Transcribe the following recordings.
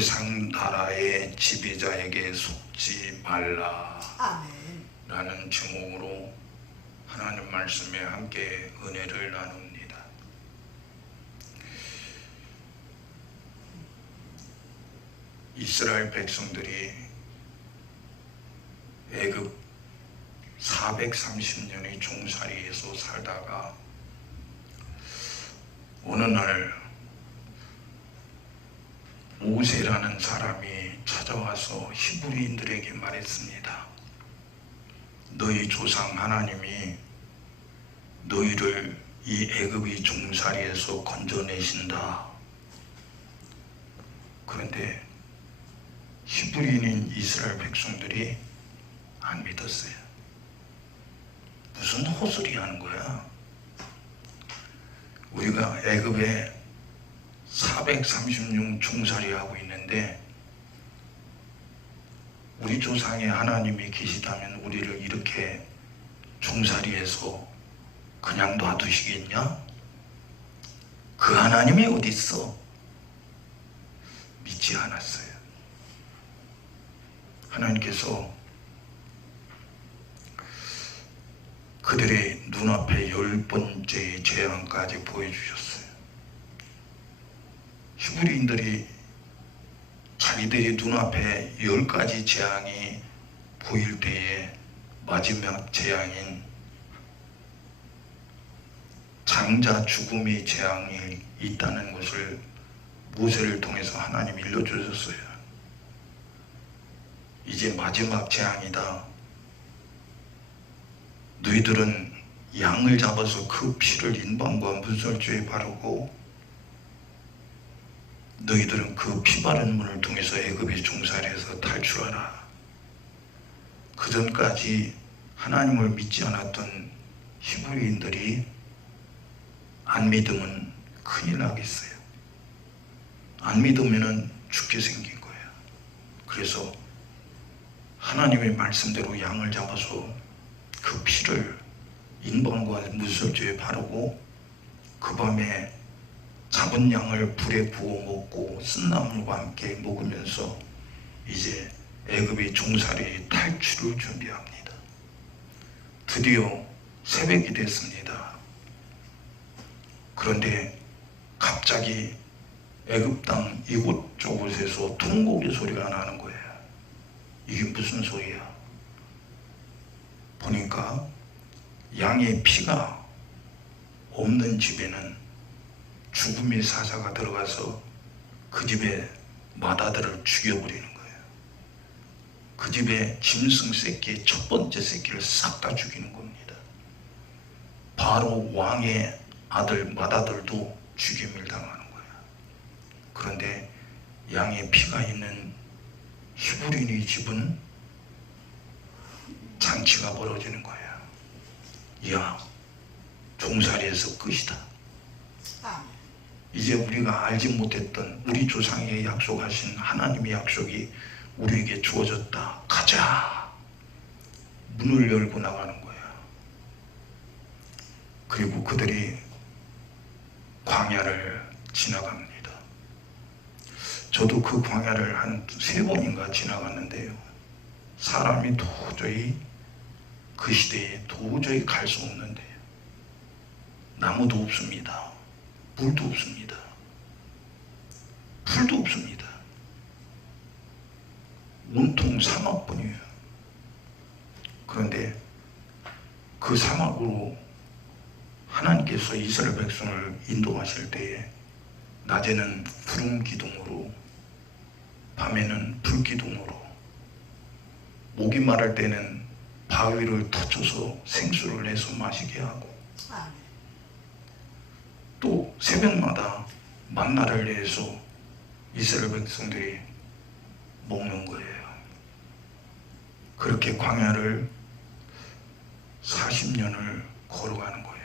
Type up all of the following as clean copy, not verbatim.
세상 나라의 지배자에게 속지 말라 아멘. 라는 제목으로 하나님 말씀에 함께 은혜를 나눕니다. 이스라엘 백성들이 애굽 430년의 종살이에서 살다가 어느 날 모세라는 사람이 찾아와서 히브리인들에게 말했습니다. 너희 조상 하나님이 너희를 이 애굽의 종살이에서 건져내신다. 그런데 히브리인인 이스라엘 백성들이 안 믿었어요. 무슨 헛소리 하는 거야? 우리가 애굽에 430년 종살이 하고 있는데 우리 조상의 하나님이 계시다면 우리를 이렇게 종살이해서 그냥 놔두시겠냐? 그 하나님이 어디 있어? 믿지 않았어요. 하나님께서 그들의 눈앞에 10번째의 재앙까지 보여주셨어요. 히브리인들이 자기들의 눈앞에 10가지 재앙이 보일 때에 마지막 재앙인 장자 죽음의 재앙이 있다는 것을 모세를 통해서 하나님이 일러주셨어요. 이제 마지막 재앙이다. 너희들은 양을 잡아서 그 피를 인방과 문설주에 바르고 너희들은 그 피 바른 문을 통해서 애굽의 종살이에서 탈출하라. 그 전까지 하나님을 믿지 않았던 히브리인들이 안 믿으면 큰일 나겠어요. 안 믿으면 죽게 생긴 거예요. 그래서 하나님의 말씀대로 양을 잡아서 그 피를 인방과 문설주에 바르고 그 밤에 잡은 양을 불에 구워 먹고 쓴나물과 함께 먹으면서 이제 애굽의 종살이 탈출을 준비합니다. 드디어 새벽이 됐습니다. 그런데 갑자기 애굽 땅 이곳저곳에서 통곡의 소리가 나는 거예요. 이게 무슨 소리야? 보니까 양의 피가 없는 집에는 죽음의 사자가 들어가서 그 집의 맏아들을 죽여버리는 거예요. 그 집의 짐승 새끼 첫 번째 새끼를 싹 다 죽이는 겁니다. 바로 왕의 아들 맏아들도 죽임을 당하는 거예요. 그런데 양의 피가 있는 히브리인의 집은 잔치가 벌어지는 거예요. 야, 종살이에서 끝이다. 이제 우리가 알지 못했던 우리 조상에게 약속하신 하나님의 약속이 우리에게 주어졌다. 가자. 문을 열고 나가는 거야. 그리고 그들이 광야를 지나갑니다. 저도 그 광야를 한 3번인가 지나갔는데요. 사람이 도저히 그 시대에 도저히 갈 수 없는데 나무도 없습니다. 물도 없습니다. 풀도 없습니다. 온통 사막뿐이에요. 그런데 그 사막으로 하나님께서 이스라엘 백성을 인도하실 때에 낮에는 구름 기둥으로 밤에는 불 기둥으로 목이 마를 때는 바위를 터쳐서 생수를 내서 마시게 하고 또 새벽마다 만나를 내서 이스라엘 백성들이 먹는 거예요. 그렇게 광야를 40년을 걸어가는 거예요.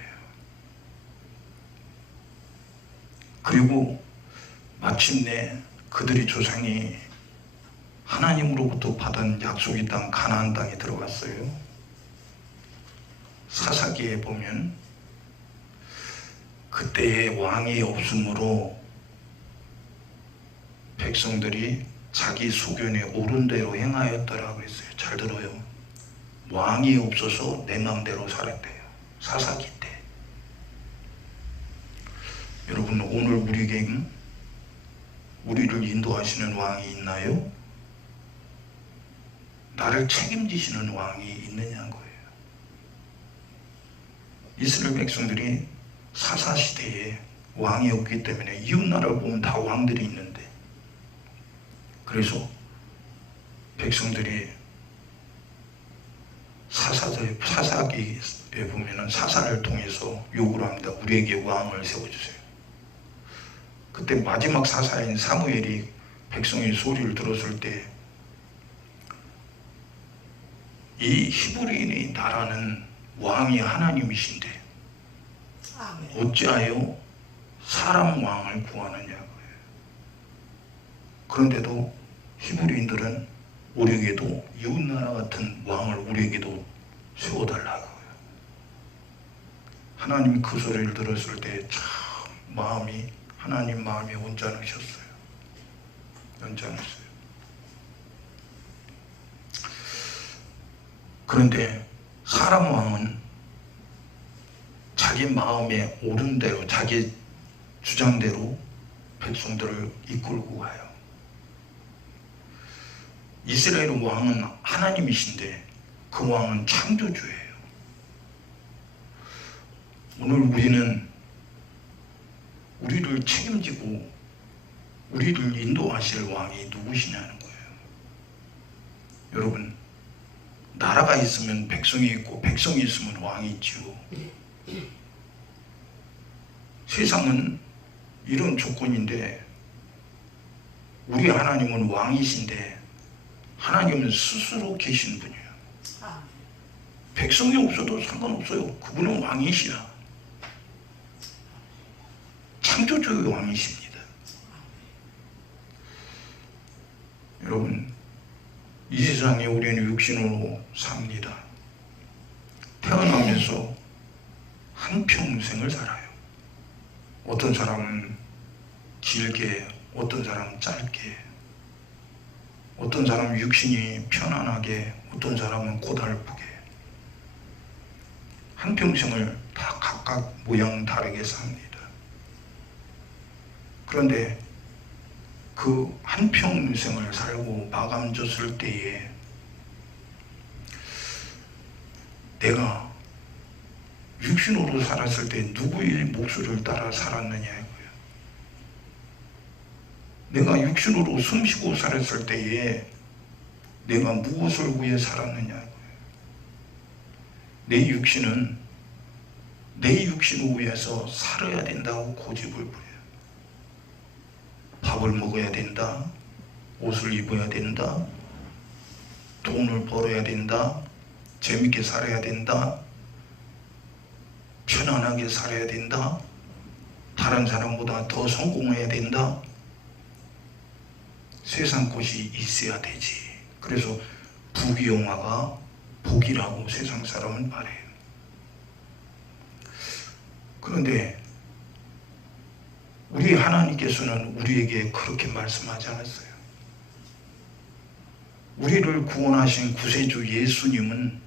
그리고 마침내 그들의 조상이 하나님으로부터 받은 약속의 땅 가나안 땅에 들어갔어요. 사사기에 보면 그때의 왕이 없으므로 백성들이 자기 소견에 옳은 대로 행하였더라 그랬어요. 잘 들어요. 왕이 없어서 내 마음대로 살았대요. 사사기 때. 여러분, 오늘 우리에게 우리를 인도하시는 왕이 있나요? 나를 책임지시는 왕이 있느냐는 거예요. 이스라엘 백성들이 사사시대에 왕이 없기 때문에 이웃나라를 보면 다 왕들이 있는데, 그래서 백성들이 사사기에 보면은 사사를 통해서 요구를 합니다. 우리에게 왕을 세워주세요. 그때 마지막 사사인 사무엘이 백성의 소리를 들었을 때 이 히브리인의 나라는 왕이 하나님이신데 어찌하여 사람 왕을 구하느냐고요. 그런데도 히브리인들은 우리에게도 이웃나라 같은 왕을 우리에게도 세워달라고요. 하나님이 그 소리를 들었을 때 참 하나님 마음이 온전하셨어요. 온전했어요. 그런데 사람 왕은 자기 마음에 옳은 대로, 자기 주장대로 백성들을 이끌고 가요. 이스라엘 왕은 하나님이신데 그 왕은 창조주예요. 오늘 우리는 우리를 책임지고 우리를 인도하실 왕이 누구시냐는 거예요. 여러분, 나라가 있으면 백성이 있고 백성이 있으면 왕이 있지요. 세상은 이런 조건인데 우리 하나님은 왕이신데 하나님은 스스로 계신 분이에요. 백성이 없어도 상관없어요. 그분은 왕이시야. 창조주의 왕이십니다. 여러분, 이 세상에 우리는 육신으로 삽니다. 태어나면서 한평생을 살아요. 어떤 사람은 길게, 어떤 사람은 짧게, 어떤 사람은 육신이 편안하게, 어떤 사람은 고달프게, 한평생을 다 각각 모양 다르게 삽니다. 그런데 그 한평생을 살고 마감졌을 때에 내가 육신으로 살았을 때 누구의 목소리를 따라 살았느냐고요. 내가 육신으로 숨쉬고 살았을 때에 내가 무엇을 위해 살았느냐고요. 내 육신은 내 육신을 위해서 살아야 된다고 고집을 부려요. 밥을 먹어야 된다, 옷을 입어야 된다, 돈을 벌어야 된다, 재밌게 살아야 된다, 편안하게 살아야 된다, 다른 사람보다 더 성공해야 된다, 세상 것이 있어야 되지. 그래서 부귀영화가 복이라고 세상 사람은 말해요. 그런데 우리 하나님께서는 우리에게 그렇게 말씀하지 않았어요. 우리를 구원하신 구세주 예수님은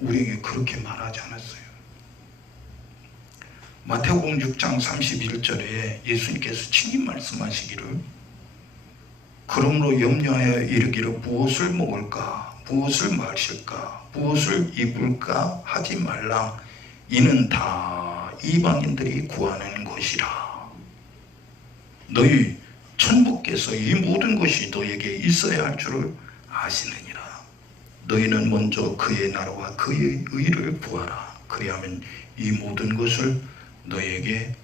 우리에게 그렇게 말하지 않았어요. 마태복음 6장 31절에 예수님께서 친히 말씀하시기를 그러므로 염려하여 이르기를 무엇을 먹을까, 무엇을 마실까, 무엇을 입을까 하지 말라. 이는 다 이방인들이 구하는 것이라. 너희 천부께서 이 모든 것이 너에게 있어야 할 줄을 아시느니라. 너희는 먼저 그의 나라와 그의 의를 구하라. 그리하면 이 모든 것을 너에게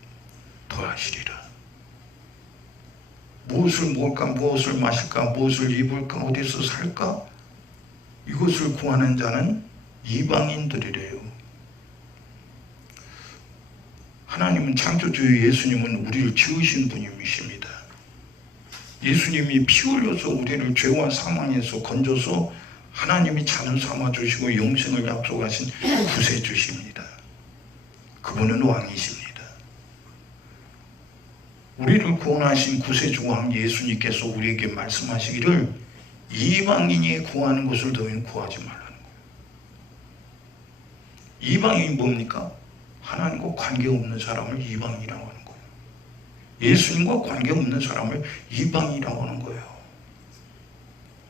더하시리라. 무엇을 먹을까, 무엇을 마실까, 무엇을 입을까, 어디서 살까? 이것을 구하는 자는 이방인들이래요. 하나님은 창조주 예수님은 우리를 지으신 분이십니다. 예수님이 피 흘려서 우리를 죄와 사망에서 건져서 하나님이 자녀 삼아주시고 영생을 약속하신 구세주십니다. 그분은 왕이십니다. 우리를 구원하신 구세주 왕 예수님께서 우리에게 말씀하시기를 이방인이 구하는 것을 너희는 구하지 말라는 거예요. 이방인이 뭡니까? 하나님과 관계없는 사람을 이방인이라고 하는 거예요. 예수님과 관계없는 사람을 이방인이라고 하는 거예요.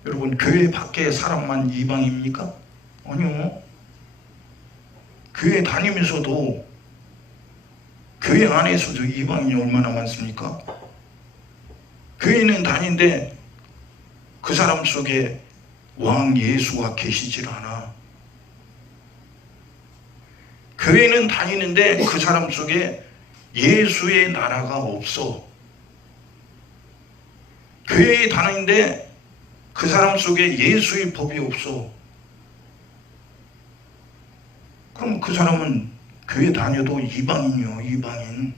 여러분, 교회 밖에 사람만 이방입니까? 아니요. 교회 다니면서도, 교회 안에서도 이방인이 얼마나 많습니까? 교회는 다니는데 그 사람 속에 왕 예수가 계시질 않아. 교회는 다니는데 그 사람 속에 예수의 나라가 없어. 교회에 다니는데 그 사람 속에 예수의 법이 없어. 그럼 그 사람은 교회 다녀도 이방인이요, 이방인.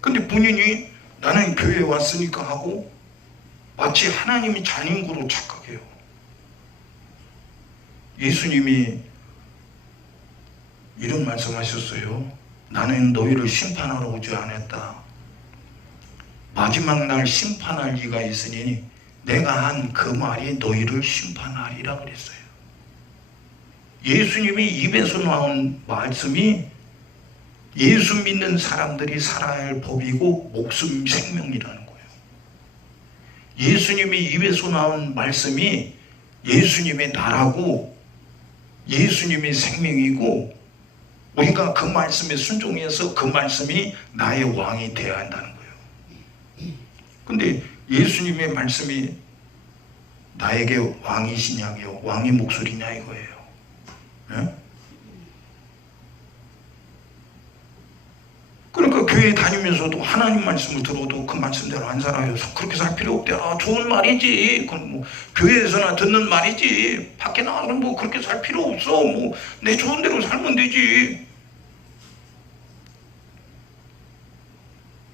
근데 본인이 나는 교회에 왔으니까 하고 마치 하나님이 자녀인 거로 착각해요. 예수님이 이런 말씀하셨어요. 나는 너희를 심판하러 오지 않았다. 마지막 날 심판할 이가 있으니 내가 한 그 말이 너희를 심판하리라 그랬어요. 예수님이 입에서 나온 말씀이 예수 믿는 사람들이 살아야 할 법이고 목숨 생명이라는 거예요. 예수님이 입에서 나온 말씀이 예수님의 나라고 예수님의 생명이고 우리가 그 말씀에 순종해서 그 말씀이 나의 왕이 되어야 한다는 거예요. 근데 예수님의 말씀이 나에게 왕이시냐고요? 왕의 목소리냐 이거예요. 네? 그러니까 교회 다니면서도 하나님 말씀을 들어도 그 말씀대로 안 살아요. 그렇게 살 필요 없대. 아, 좋은 말이지. 그건 뭐 교회에서나 듣는 말이지. 밖에 나가서 뭐 그렇게 살 필요 없어. 뭐 내 좋은 대로 살면 되지.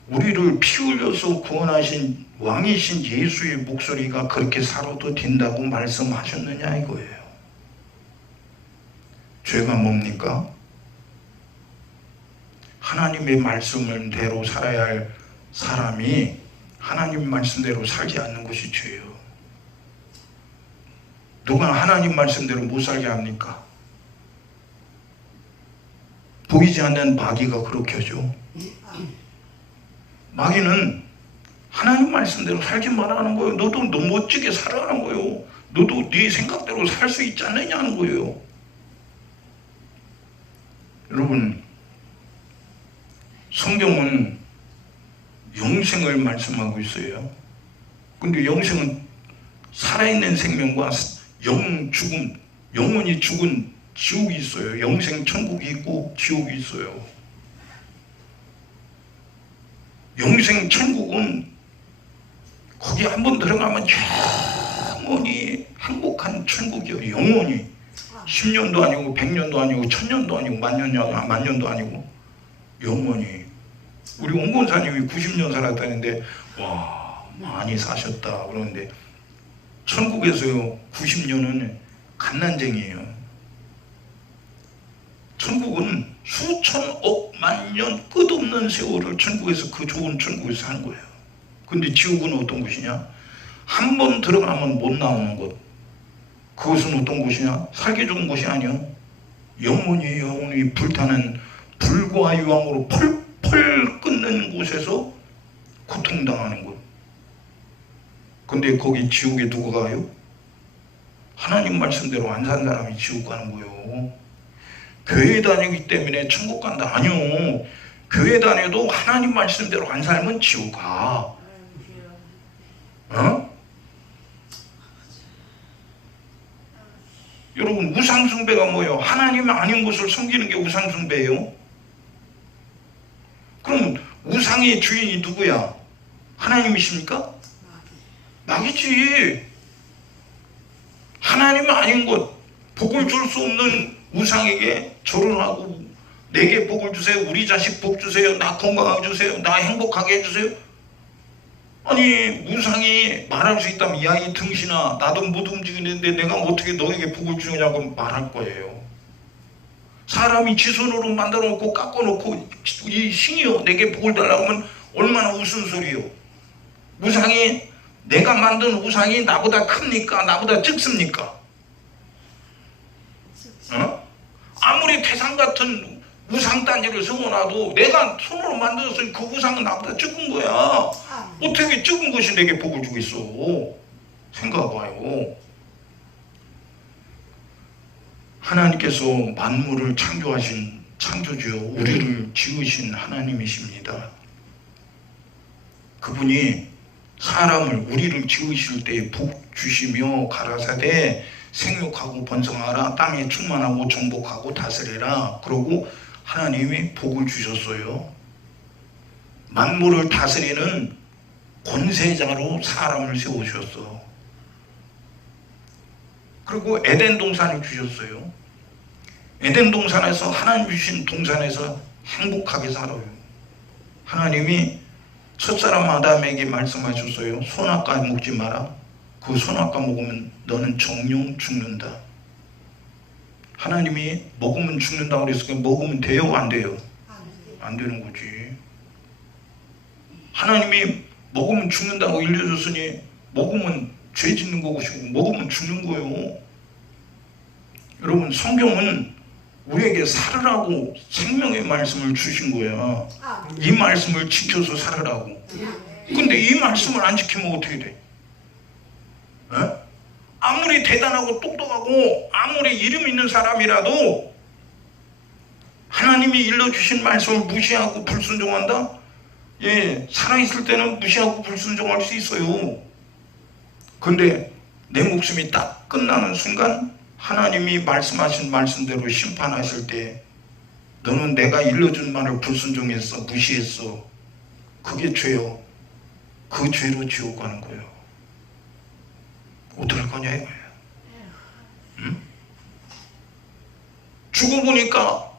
우리를 피 흘려서 구원하신 왕이신 예수의 목소리가 그렇게 살아도 된다고 말씀하셨느냐 이거예요. 죄가 뭡니까? 하나님의 말씀대로 살아야 할 사람이 하나님 말씀대로 살지 않는 것이 죄예요. 누가 하나님 말씀대로 못 살게 합니까? 보이지 않는 마귀가 그렇게 하죠. 마귀는 하나님 말씀대로 살지 말라는 거예요. 너도 너 멋지게 살아가는 거예요. 너도 네 생각대로 살 수 있지 않느냐는 거예요. 여러분, 성경은 영생을 말씀하고 있어요. 근데 영생은 살아있는 생명과 죽음, 영원히 죽은 지옥이 있어요. 영생 천국이 있고 지옥이 있어요. 영생 천국은 거기 한번 들어가면 영원히 행복한 천국이요. 영원히 10년도 아니고 100년도 아니고 1000년도 아니고 만년도 아니고 영원히. 우리 원본사님이 90년 살았다는데 와 많이 사셨다 그러는데 천국에서요 90년은 갓난쟁이에요. 천국은 수천억 만년 끝없는 세월을 천국에서 그 좋은 천국에서 사는 거예요. 근데 지옥은 어떤 곳이냐? 한 번 들어가면 못 나오는 곳. 그것은 어떤 곳이냐? 살기 좋은 곳이 아니야. 영원히 불타는 불과 유황으로 펄펄 끓는 곳에서 고통당하는 곳. 근데 거기 지옥에 누가 가요? 하나님 말씀대로 안 산 사람이 지옥 가는 거예요. 교회 다니기 때문에 천국 간다. 아니요. 교회 다녀도 하나님 말씀대로 안 살면 지옥 가. 어? 여러분, 우상숭배가 뭐예요? 하나님 아닌 것을 섬기는 게 우상숭배예요. 그럼 우상의 주인이 누구야? 하나님이십니까? 마귀지. 하나님 아닌 것, 복을 줄 수 없는 우상에게 절을 하고 내게 복을 주세요. 우리 자식 복 주세요. 나 건강하게 주세요. 나 행복하게 해주세요. 아니 우상이 말할 수 있다면 야 이 등신아 나도 못 움직이는데 내가 어떻게 너에게 복을 주냐고 말할 거예요. 사람이 지 손으로 만들어 놓고 깎아 놓고 이 신이여 내게 복을 달라고 하면 얼마나 우스운 소리요. 우상이, 내가 만든 우상이 나보다 큽니까? 나보다 적습니까? 아무리 태산 같은 우상 단지를 세워놔도 내가 손으로 만들었으니 그 우상은 나보다 적은 거야. 어떻게 적은 것이 내게 복을 주겠어? 생각해봐요. 하나님께서 만물을 창조하신 창조주요, 우리를 지으신 하나님이십니다. 그분이 사람을, 우리를 지으실 때 복 주시며 가라사대 생육하고 번성하라, 땅에 충만하고 정복하고 다스리라. 그러고 하나님이 복을 주셨어요. 만물을 다스리는 권세자로 사람을 세우셨어. 그리고 에덴 동산을 주셨어요. 에덴 동산에서, 하나님 주신 동산에서 행복하게 살아요. 하나님이 첫사람 아담에게 말씀하셨어요. 선악과 먹지 마라. 그 선악과 먹으면 너는 정령 죽는다. 하나님이 먹으면 죽는다고 그랬으니까 먹으면 돼요? 안 돼요? 안 되는 거지. 하나님이 먹으면 죽는다고 일러줬으니 먹으면 죄 짓는 거고 먹으면 죽는 거예요. 여러분, 성경은 우리에게 살으라고 생명의 말씀을 주신 거야. 이 말씀을 지켜서 살으라고. 근데 이 말씀을 안 지키면 어떻게 돼? 아무리 대단하고 똑똑하고 아무리 이름 있는 사람이라도 하나님이 일러주신 말씀을 무시하고 불순종한다? 예, 살아있을 때는 무시하고 불순종할 수 있어요. 근데 내 목숨이 딱 끝나는 순간 하나님이 말씀하신 말씀대로 심판하실 때 너는 내가 일러준 말을 불순종했어, 무시했어. 그게 죄요. 그 죄로 지옥 가는 거예요. 어떡할 거냐 이거예요. 응? 죽어보니까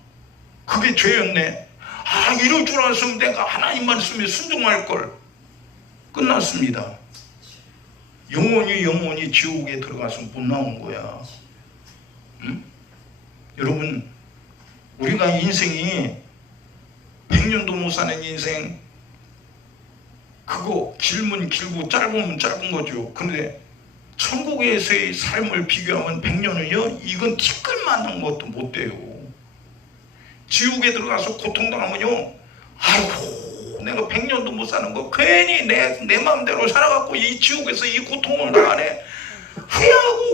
그게 죄였네. 아, 이럴 줄 알았으면 내가 하나님 말씀에 순종할 걸. 끝났습니다. 영원히 지옥에 들어가서 못 나온 거야. 응? 여러분, 우리가 인생이 100년도 못 사는 인생, 그거 길면 길고 짧으면 짧은 거죠. 근데 천국에서의 삶을 비교하면 100년은요, 이건 티끌만한 것도 못 돼요. 지옥에 들어가서 고통당하면요, 아이고, 내가 100년도 못 사는 거 괜히 내 마음대로 살아갖고 이 지옥에서 이 고통을 당하네.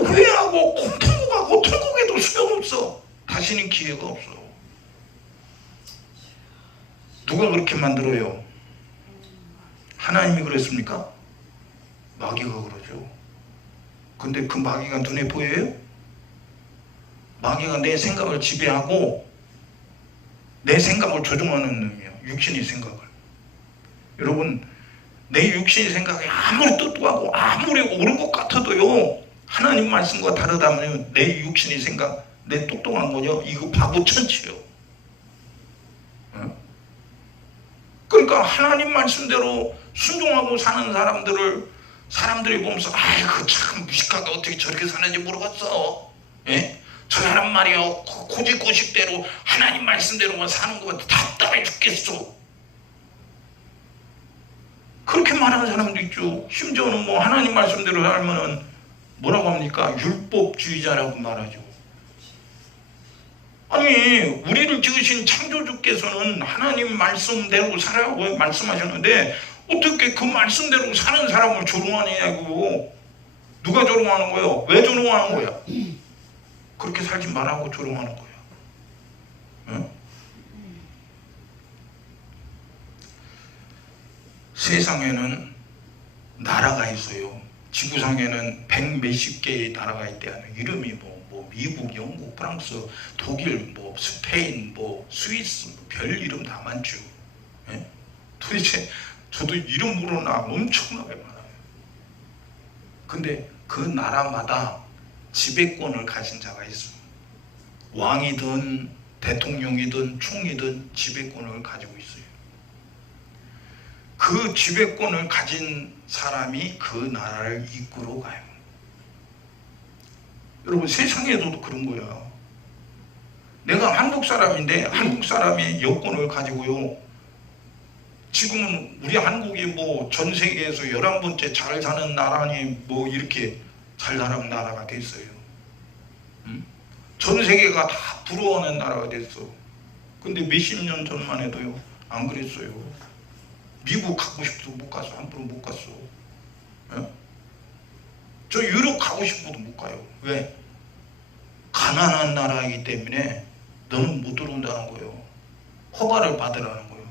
후회하고 고통고 가고 천국에도 소용없어. 다시는 기회가 없어. 누가 그렇게 만들어요? 하나님이 그랬습니까? 마귀가 그러죠. 근데 그 마귀가 눈에 보여요? 마귀가 내 생각을 지배하고 내 생각을 조종하는 놈이에요. 육신의 생각을. 여러분, 내 육신의 생각이 아무리 똑똑하고 아무리 옳은 것 같아도요, 하나님 말씀과 다르다면 내 육신의 생각, 내 똑똑한 거요, 이거 바보 천치요. 그러니까 하나님 말씀대로 순종하고 사는 사람들이 보면서, 아이고 참 무식하게 어떻게 저렇게 사는지 모르겠어. 예? 저 사람 말이야, 고집고식대로 하나님 말씀대로만 사는 거 같아. 답답해 죽겠어. 그렇게 말하는 사람도 있죠. 심지어는 뭐 하나님 말씀대로 살면은 뭐라고 합니까? 율법주의자라고 말하죠. 아니, 우리를 지으신 창조주께서는 하나님 말씀대로 살아라고 말씀하셨는데 어떻게 그 말씀대로 사는 사람을 조롱하느냐고. 누가 조롱하는 거예요? 왜 조롱하는 거야? 그렇게 살지 말라고 조롱하는 거야. 응? 세상에는 나라가 있어요. 지구상에는 100몇십 개의 나라가 있대요. 이름이 뭐 미국, 영국, 프랑스, 독일, 뭐 스페인, 뭐 스위스, 별 이름 다 많죠. 예? 도대체 저도 이름 모르는 나라 엄청나게 많아요. 근데 그 나라마다 지배권을 가진 자가 있어요. 왕이든 대통령이든 총리든 지배권을 가지고 있어요. 그 지배권을 가진 사람이 그 나라를 이끌어 가요. 여러분, 세상에도 그런 거야. 내가 한국 사람인데 한국 사람의 여권을 가지고요, 지금은 우리 한국이 뭐 전 세계에서 11번째 잘 사는 나라니 뭐 이렇게 잘 사는 나라가 됐어요. 전 세계가 다 부러워하는 나라가 됐어. 근데 몇십 년 전만 해도요 안 그랬어요. 미국 가고 싶어도 못 갔어. 함부로 못 갔어. 예? 저 유럽 가고 싶어도 못 가요. 왜? 가난한 나라이기 때문에 너는 못 들어온다는 거예요. 허가를 받으라는 거예요.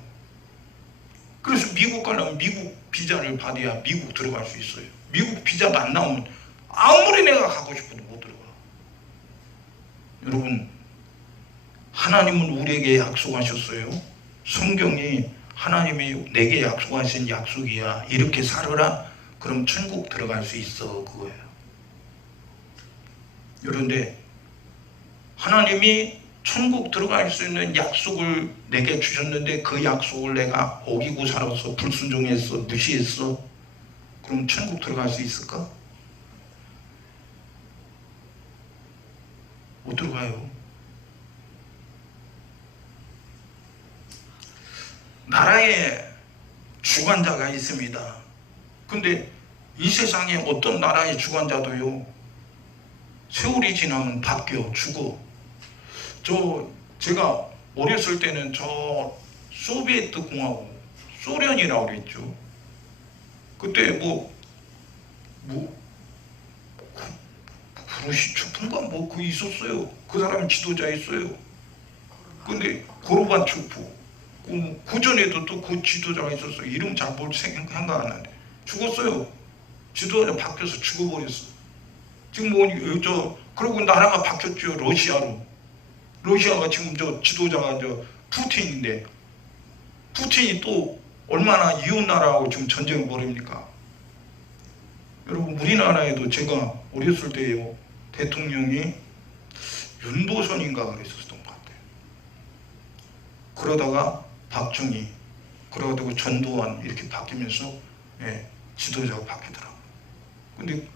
그래서 미국 가려면 미국 비자를 받아야 미국 들어갈 수 있어요. 미국 비자가 안 나오면 아무리 내가 가고 싶어도 못 들어가. 여러분, 하나님은 우리에게 약속하셨어요. 성경이 하나님이 내게 약속하신 약속이야. 이렇게 살아라. 그럼 천국 들어갈 수 있어. 그거예요. 그런데 하나님이 천국 들어갈 수 있는 약속을 내게 주셨는데 그 약속을 내가 어기고 살아서 불순종했어, 무시했어. 그럼 천국 들어갈 수 있을까? 못 들어가요. 나라에 주관자가 있습니다. 근데 이 세상에 어떤 나라의 주관자도요, 세월이 지나면 바뀌어, 죽어. 제가 어렸을 때는 저 소비에트 공화국, 소련이라고 그랬죠. 그때 브루시초프인가 그 있었어요. 그 사람이 지도자였어요. 근데 고르바초프, 그 전에도 또 그 지도자가 있었어요. 이름 잘 생각 안 나는데 죽었어요. 지도자 바뀌어서 죽어버렸어. 지금 그리고 나라가 바뀌었죠. 러시아로. 러시아가 지금 지도자가 푸틴인데, 푸틴이 또 얼마나 이웃 나라하고 지금 전쟁을 벌입니까? 여러분, 우리나라에도 제가 어렸을 때요, 대통령이 윤도선인가 그랬었던 것 같아요. 그러다가 박정희, 그러다가 전두환 이렇게 바뀌면서 지도자가 바뀌더라고요. 근데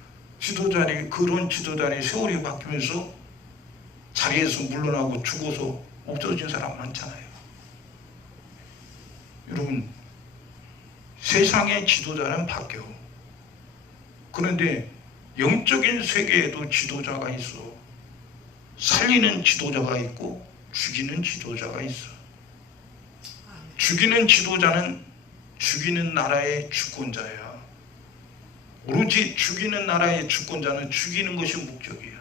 그런 지도자리 세월이 바뀌면서 자리에서 물러나고 죽어서 없어진 사람 많잖아요. 여러분, 세상의 지도자는 바뀌어. 그런데 영적인 세계에도 지도자가 있어. 살리는 지도자가 있고 죽이는 지도자가 있어. 죽이는 지도자는 죽이는 나라의 주권자야. 오로지 죽이는 나라의 주권자는 죽이는 것이 목적이야.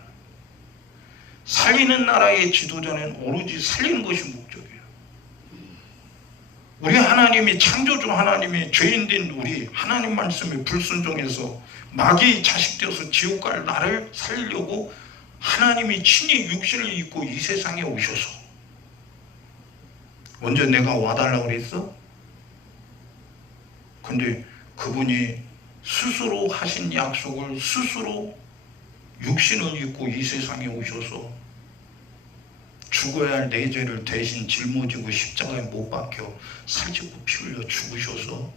살리는 나라의 지도자는 오로지 살리는 것이 목적이야. 우리 하나님이, 창조주 하나님이 죄인된 우리 하나님 말씀에 불순종해서 마귀의 자식 되어서 지옥 갈 나를 살리려고 하나님이 친히 육신을 입고 이 세상에 오셔서, 먼저 내가 와달라고 그랬어? 근데 그분이 스스로 하신 약속을 스스로 육신을 입고 이 세상에 오셔서 죽어야 할 내 죄를 대신 짊어지고 십자가에 못 박혀 살찌고 피 흘려 죽으셔서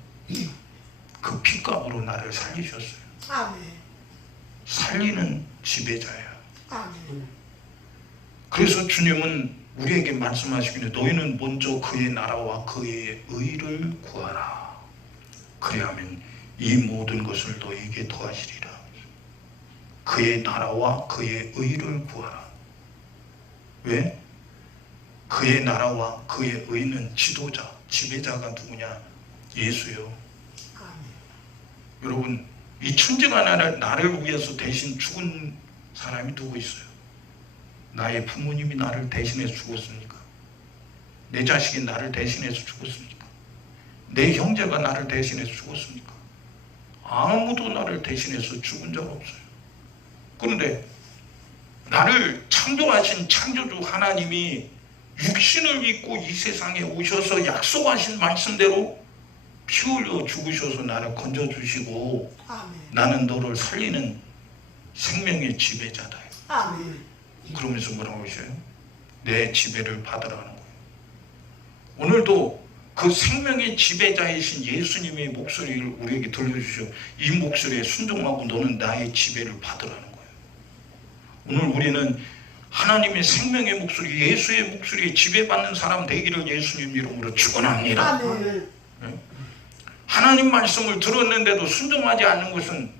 그 피값으로 나를 살리셨어요. 아멘. 살리는 지배자야. 아멘. 그래서 주님은 우리에게 말씀하시기를 너희는 먼저 그의 나라와 그의 의를 구하라. 그리하면 이 모든 것을 너희에게 더하시리라. 그의 나라와 그의 의를 구하라. 왜? 그의 나라와 그의 의는 지도자, 지배자가 누구냐? 예수요. 아멘. 여러분, 이 천지가 나를 위해서 대신 죽은 사람이 누구 있어요? 나의 부모님이 나를 대신해서 죽었습니까? 내 자식이 나를 대신해서 죽었습니까? 내 형제가 나를 대신해서 죽었습니까? 아무도 나를 대신해서 죽은 자가 없어요. 그런데 나를 창조하신 창조주 하나님이 육신을 입고 이 세상에 오셔서 약속하신 말씀대로 피 흘려 죽으셔서 나를 건져주시고, 아멘. 나는 너를 살리는 생명의 지배자다. 아멘. 그러면서 뭐라고 하셔요? 내 지배를 받으라는 거예요. 오늘도 그 생명의 지배자이신 예수님의 목소리를 우리에게 들려주셔. 이 목소리에 순종하고 너는 나의 지배를 받으라는 거예요. 오늘 우리는 하나님의 생명의 목소리, 예수의 목소리에 지배받는 사람 되기를 예수님 이름으로 축원합니다. 아멘. 하나님 말씀을 들었는데도 순종하지 않는 것은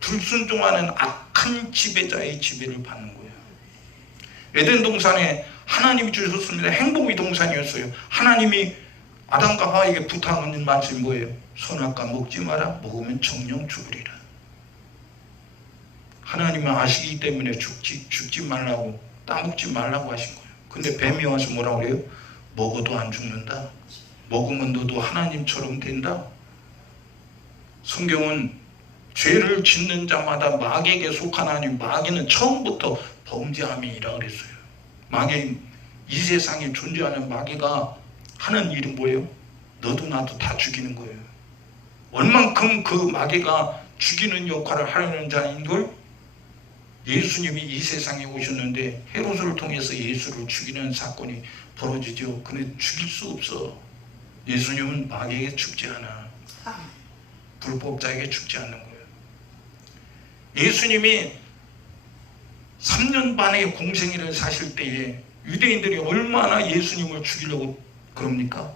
불순종하는 악한 지배자의 지배를 받는 거예요. 에덴 동산에 하나님이 주셨습니다. 행복의 동산이었어요. 하나님이 아담과 하와에게 부탁하는 말씀이 뭐예요? 선악과 먹지 마라. 먹으면 정령 죽으리라. 하나님은 아시기 때문에 죽지 말라고, 따먹지 말라고 하신 거예요. 근데 뱀이 와서 뭐라고 그래요? 먹어도 안 죽는다. 먹으면 너도 하나님처럼 된다. 성경은 죄를 짓는 자마다 마귀에게 속하나니 마귀는 처음부터 범죄함이라 그랬어요. 마귀, 이 세상에 존재하는 마귀가 하는 일은 뭐예요? 너도 나도 다 죽이는 거예요. 얼만큼 그 마귀가 죽이는 역할을 하려는 자인 걸 예수님이 이 세상에 오셨는데 헤롯을 통해서 예수를 죽이는 사건이 벌어지죠. 근데 죽일 수 없어. 예수님은 마귀에게 죽지 않아. 불법자에게 죽지 않는 거예요. 예수님이 3년 반의 공생애를 사실 때에 유대인들이 얼마나 예수님을 죽이려고 그럽니까?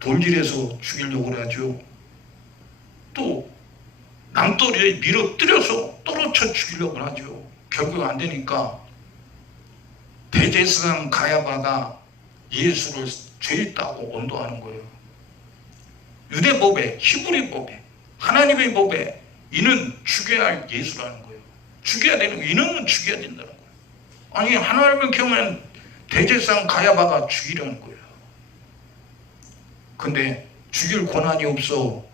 돌질해서 죽이려고 하죠. 또 남돌이에 밀어뜨려서 떨어져 죽이려고 하죠. 결국 안 되니까 대제사장 가야바가 예수를 죄 있다고 언도하는 거예요. 유대 법에, 히브리 법에, 하나님의 법에 이는 죽여야 할 예수라는 거예요. 죽여야 되는 거예요. 이놈은 죽여야 된다는 거예요. 아니 하나님의 경우에는 대제사장 가야바가 죽이려는 거예요. 근데 죽일 권한이 없어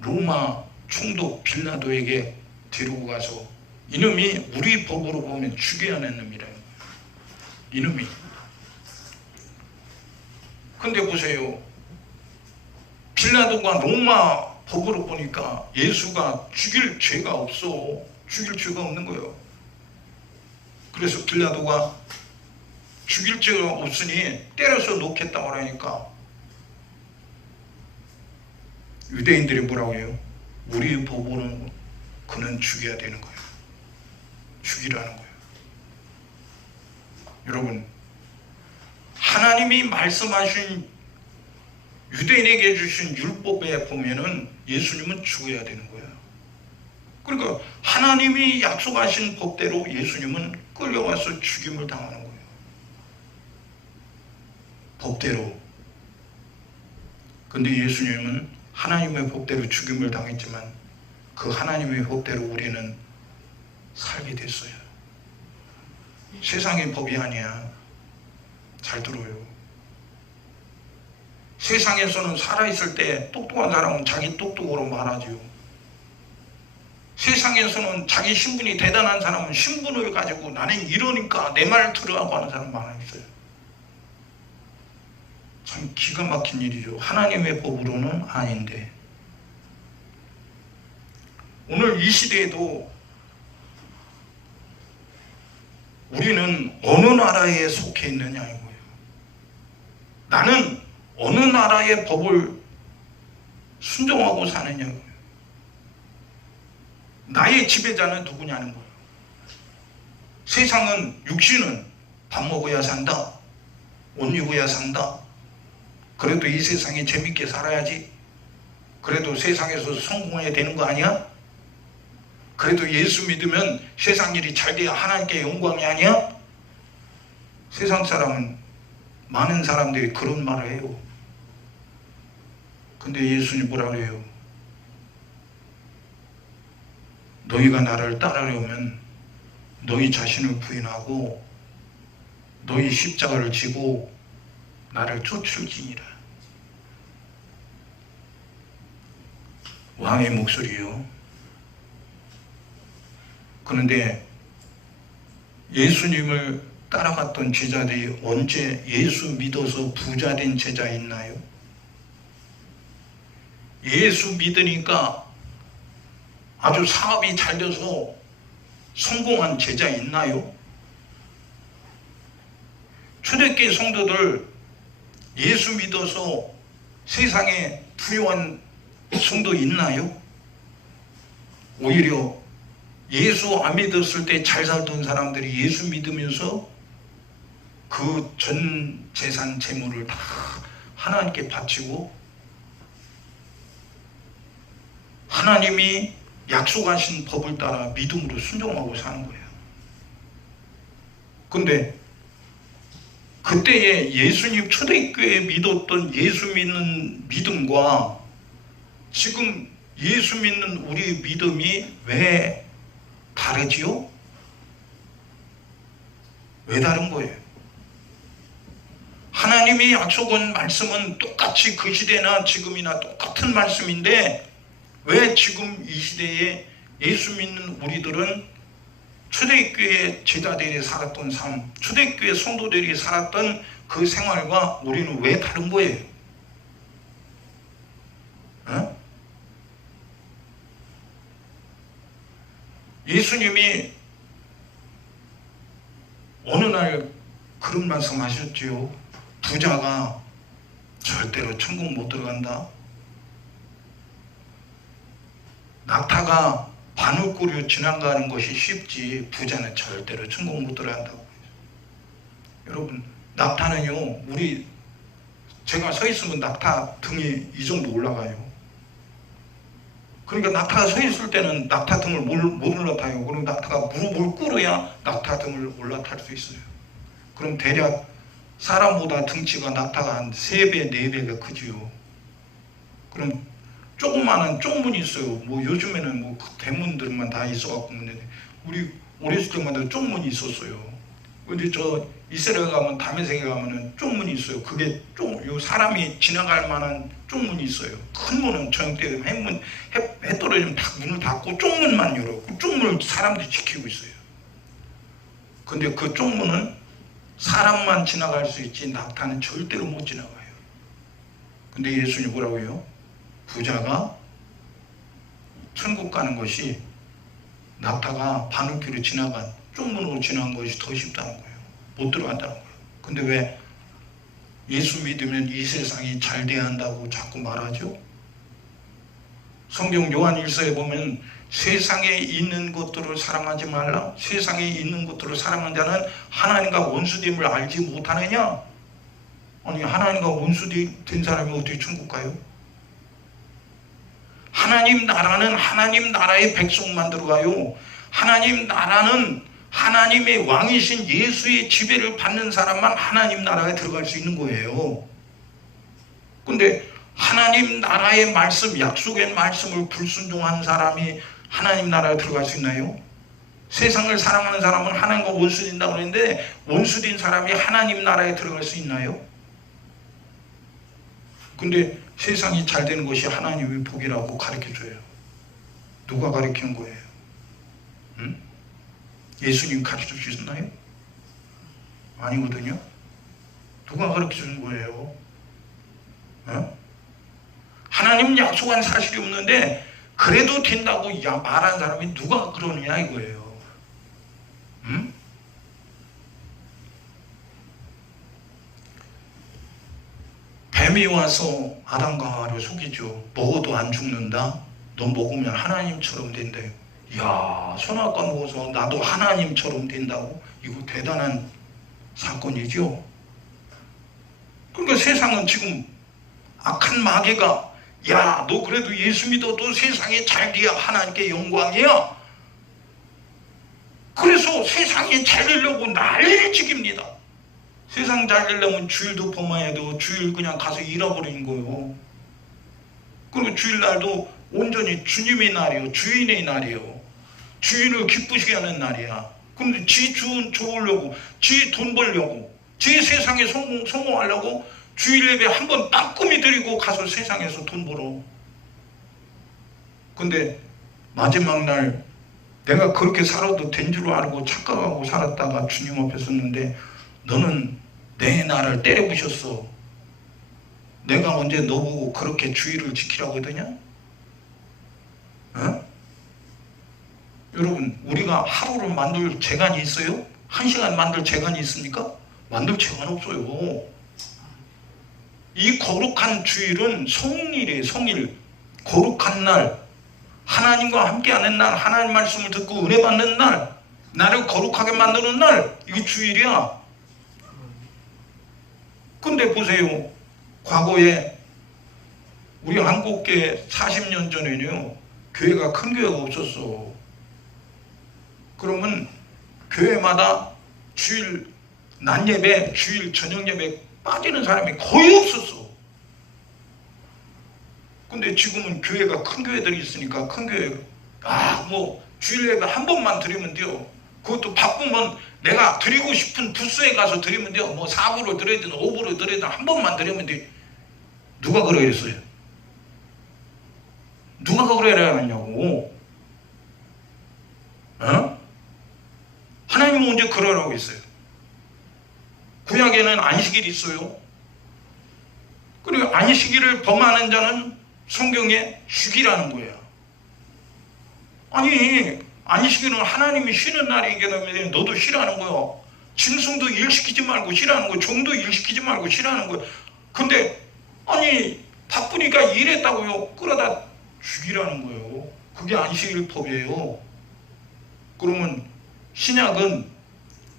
로마 총독 빌라도에게 데리고 가서 이놈이 우리 법으로 보면 죽여야 하는 놈이라는 거예요. 이놈이. 근데 보세요. 빌라도가 로마 법으로 보니까 예수가 죽일 죄가 없어. 죽일 죄가 없는 거예요. 그래서 빌라도가 죽일 죄가 없으니 때려서 놓겠다고 하니까 유대인들이 뭐라고 해요? 우리 법으로는 그는 죽여야 되는 거예요. 죽이라는 거예요. 여러분, 하나님이 말씀하신 유대인에게 주신 율법에 보면은 예수님은 죽어야 되는 거예요. 그러니까 하나님이 약속하신 법대로 예수님은 끌려와서 죽임을 당하는 거예요. 법대로. 근데 예수님은 하나님의 법대로 죽임을 당했지만 그 하나님의 법대로 우리는 살게 됐어요. 세상의 법이 아니야. 잘 들어요. 세상에서는 살아있을 때 똑똑한 사람은 자기 똑똑으로 말하죠. 세상에서는 자기 신분이 대단한 사람은 신분을 가지고 나는 이러니까 내 말 들으라고 하는 사람 많아 있어요. 참 기가 막힌 일이죠. 하나님의 법으로는 아닌데. 오늘 이 시대에도 우리는 어느 나라에 속해 있느냐인 거예요. 나는 어느 나라의 법을 순종하고 사느냐고요. 나의 지배자는 누구냐는 거예요. 세상은 육신은 밥 먹어야 산다. 옷 입어야 산다. 그래도 이 세상에 재밌게 살아야지. 그래도 세상에서 성공해야 되는 거 아니야? 그래도 예수 믿으면 세상 일이 잘 돼야 하나님께 영광이 아니야? 세상 사람은, 많은 사람들이 그런 말을 해요. 근데 예수님 뭐라 그래요? 너희가 나를 따르려면 너희 자신을 부인하고 너희 십자가를 지고 나를 쫓을지니라. 왕의 목소리요. 그런데 예수님을 따라갔던 제자들이 언제 예수 믿어서 부자 된 제자 있나요? 예수 믿으니까 아주 사업이 잘 돼서 성공한 제자 있나요? 초대교회 성도들 예수 믿어서 세상에 부유한 성도 있나요? 오히려 예수 안 믿었을 때 잘 살던 사람들이 예수 믿으면서 그 전 재산 재물을 다 하나님께 바치고 하나님이 약속하신 법을 따라 믿음으로 순종하고 사는 거예요. 근데 그때에 예수님 초대교회에 믿었던 예수 믿는 믿음과 지금 예수 믿는 우리의 믿음이 왜 다르지요? 왜 다른 거예요? 하나님이 약속한 말씀은 똑같이 그 시대나 지금이나 똑같은 말씀인데 왜 지금 이 시대에 예수 믿는 우리들은 초대교회 제자들이 살았던 삶, 초대교회 성도들이 살았던 그 생활과 우리는 왜 다른 거예요? 어? 예수님이 어느 날 그런 말씀 하셨지요. 부자가 절대로 천국 못 들어간다. 낙타가 바늘구리 지나가는 것이 쉽지 부자는 절대로 천국 못 들어간다고. 여러분, 낙타는요, 제가 서 있으면 낙타 등이 이 정도 올라가요. 그러니까 낙타가 서 있을 때는 낙타 등을 못 올라타요. 그럼 낙타가 무릎을 꿇어야 낙타 등을 올라탈 수 있어요. 그럼 대략 사람보다 등치가 낙타가 한 3배, 4배가 크지요. 그럼 조그마한 쪽문이 있어요. 뭐 요즘에는 뭐 대문들만 다 있어갖고 있는데 우리 어렸을 때마다 쪽문이 있었어요. 근데 저 이스라엘 가면 다메섹에 가면은 쪽문이 있어요. 그게 요 사람이 지나갈 만한 쪽문이 있어요. 큰 문은 저녁 때 되면 해 떨어지면 다 문을 닫고 쪽문만 열어. 그 쪽문을 사람들이 지키고 있어요. 근데 그 쪽문은 사람만 지나갈 수 있지 낙타는 절대로 못 지나가요. 근데 예수님 뭐라고 해요? 부자가 천국 가는 것이 낙타가 바늘길을 지나간 쪽문으로 지나간 것이 더 쉽다는 거예요. 못 들어간다는 거예요. 근데 왜 예수 믿으면 이 세상이 잘 돼야 한다고 자꾸 말하죠? 성경 요한 1서에 보면 세상에 있는 것들을 사랑하지 말라. 세상에 있는 것들을 사랑하는 자는 하나님과 원수됨을 알지 못하느냐? 아니, 하나님과 원수된 사람이 어떻게 천국 가요? 하나님 나라는 하나님 나라의 백성만 들어가요. 하나님 나라는 하나님의 왕이신 예수의 지배를 받는 사람만 하나님 나라에 들어갈 수 있는 거예요. 근데 하나님 나라의 말씀, 약속의 말씀을 불순종한 사람이 하나님 나라에 들어갈 수 있나요? 세상을 사랑하는 사람은 하나님과 원수된다고 그러는데 원수된 사람이 하나님 나라에 들어갈 수 있나요? 근데 세상이 잘 되는 것이 하나님의 복이라고 가르쳐줘요. 누가 가르치는 거예요? 응? 예수님 가르쳐 주셨나요? 아니거든요. 누가 가르쳐 주는 거예요? 어? 하나님 약속한 사실이 없는데 그래도 된다고 말한 사람이 누가 그러느냐 이거예요. 응? 뱀이 와서 아담과 하와를 속이죠. 먹어도 안 죽는다. 너 먹으면 하나님처럼 된대요. 이야, 선악과 먹어서 나도 하나님처럼 된다고? 이거 대단한 사건이죠. 그러니까 세상은 지금 악한 마귀가 야, 너 그래도 예수 믿어도 세상에 잘 돼야 하나님께 영광이야. 그래서 세상에 잘 되려고 난리를 찍입니다. 세상 잘 되려면 주일도 범하여도 주일 그냥 가서 잃어버리는 거예요. 그리고 주일날도 온전히 주님의 날이요, 주인의 날이요. 주인을 기쁘시게 하는 날이야. 그런데 지 주인 좋으려고, 지 돈 벌려고, 지 세상에 성공하려고 주일 예배 한 번 따끔히 드리고 가서 세상에서 돈 벌어. 근데 마지막 날 내가 그렇게 살아도 된 줄 알고 착각하고 살았다가 주님 앞에 섰는데 너는 내 나를 때려부셨어. 내가 언제 너보고 그렇게 주의를 지키라고 하더냐? 어? 여러분, 우리가 하루를 만들 재간이 있어요? 1시간 만들 재간이 있습니까? 만들 재간 없어요. 이 거룩한 주일은 성일이에요. 성일. 거룩한 날. 하나님과 함께하는 날, 하나님 말씀을 듣고 은혜 받는 날, 나를 거룩하게 만드는 날, 이게 주일이야. 근데 보세요, 과거에 우리 한국교회 40년 전에는요, 교회가 큰 교회가 없었어. 그러면 교회마다 주일 낮 예배, 주일 저녁 예배 빠지는 사람이 거의 없었어. 근데 지금은 교회가 큰 교회들이 있으니까 큰 교회, 뭐 주일 예배 한 번만 드리면 돼요. 그것도 바쁘면 내가 드리고 싶은 부스에 가서 드리면 돼요. 뭐 4부로 드리든 5부로 드리든 한 번만 드리면 돼. 누가 그러려 했어요? 누가 그러려 하냐고. 어? 하나님은 언제 그러라고 했어요? 구약에는 안식일이 있어요. 그리고 안식일을 범하는 자는 성경에 죽이라는 거예요. 아니, 안식일은 하나님이 쉬는 날이기 때문에 너도 쉬라는 거야. 짐승도 일시키지 말고 쉬라는 거야. 종도 일시키지 말고 쉬라는 거야. 근데 아니 바쁘니까 일했다고요. 끌어다 죽이라는 거예요. 그게 안식일법이에요. 그러면 신약은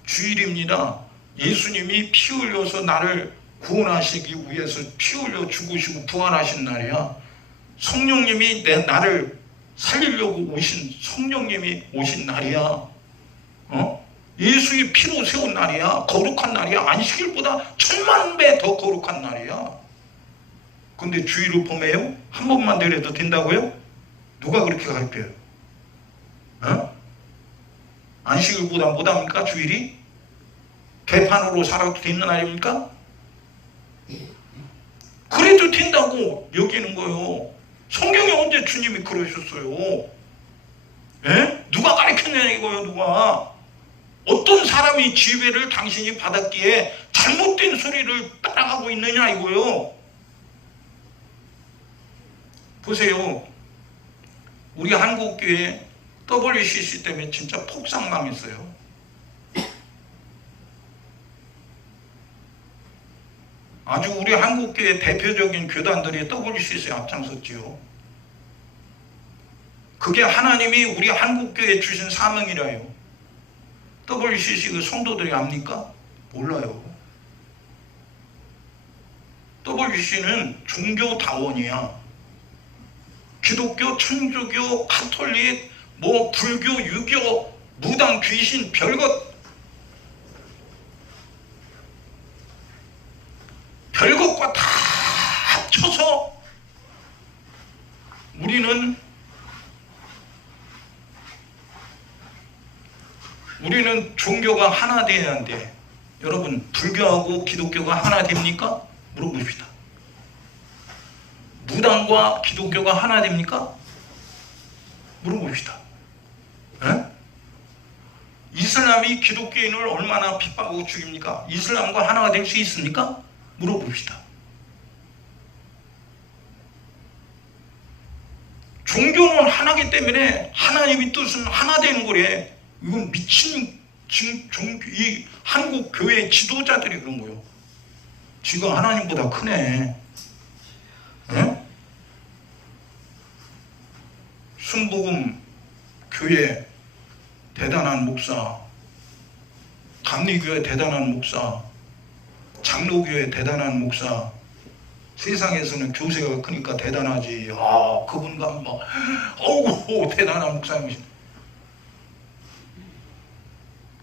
주일입니다. 예수님이 피 흘려서 나를 구원하시기 위해서 피 흘려 죽으시고 부활하신 날이야. 성령님이 나를 살리려고 오신 성령님이 오신 날이야. 예수의 피로 세운 날이야. 거룩한 날이야. 안식일보다 1000만 배 더 거룩한 날이야. 근데 주일을 범해요? 한 번만 드려도 된다고요? 누가 그렇게 가르쳐요? 안식일보다 못합니까? 주일이? 개판으로 살아도 되는 날입니까? 그래도 된다고 여기는 거예요. 성경에 언제 주님이 그러셨어요? 예? 누가 가르쳤냐 이거예요. 누가? 어떤 사람이 지배를 당신이 받았기에 잘못된 소리를 따라가고 있느냐 이거예요. 보세요. 우리 한국교회 WCC 때문에 진짜 폭삭망했어요. 아주 우리 한국교회 대표적인 교단들이 WCC에 앞장섰지요. 그게 하나님이 우리 한국교회에 주신 사명이라요. WCC 그 성도들이 압니까? 몰라요. WCC는 종교다원이야. 기독교, 천주교, 가톨릭, 뭐 불교, 유교, 무당, 귀신, 별것과 다 합쳐서 우리는 종교가 하나 돼야 한대. 여러분, 불교하고 기독교가 하나 됩니까? 물어봅시다. 무당과 기독교가 하나 됩니까? 물어봅시다. 에? 이슬람이 기독교인을 얼마나 핍박하고 죽입니까? 이슬람과 하나가 될 수 있습니까? 물어봅시다. 종교는 하나기 때문에 하나님의 뜻은 하나 되는 거래. 이건 미친 이 한국 교회 지도자들이 그런 거예요. 지가 하나님보다 크네. 에? 순복음 교회 대단한 목사, 감리교회 대단한 목사, 장로교회 대단한 목사, 세상에서는 교세가 크니까 대단하지. 그분과 뭐, 어우 대단한 목사님.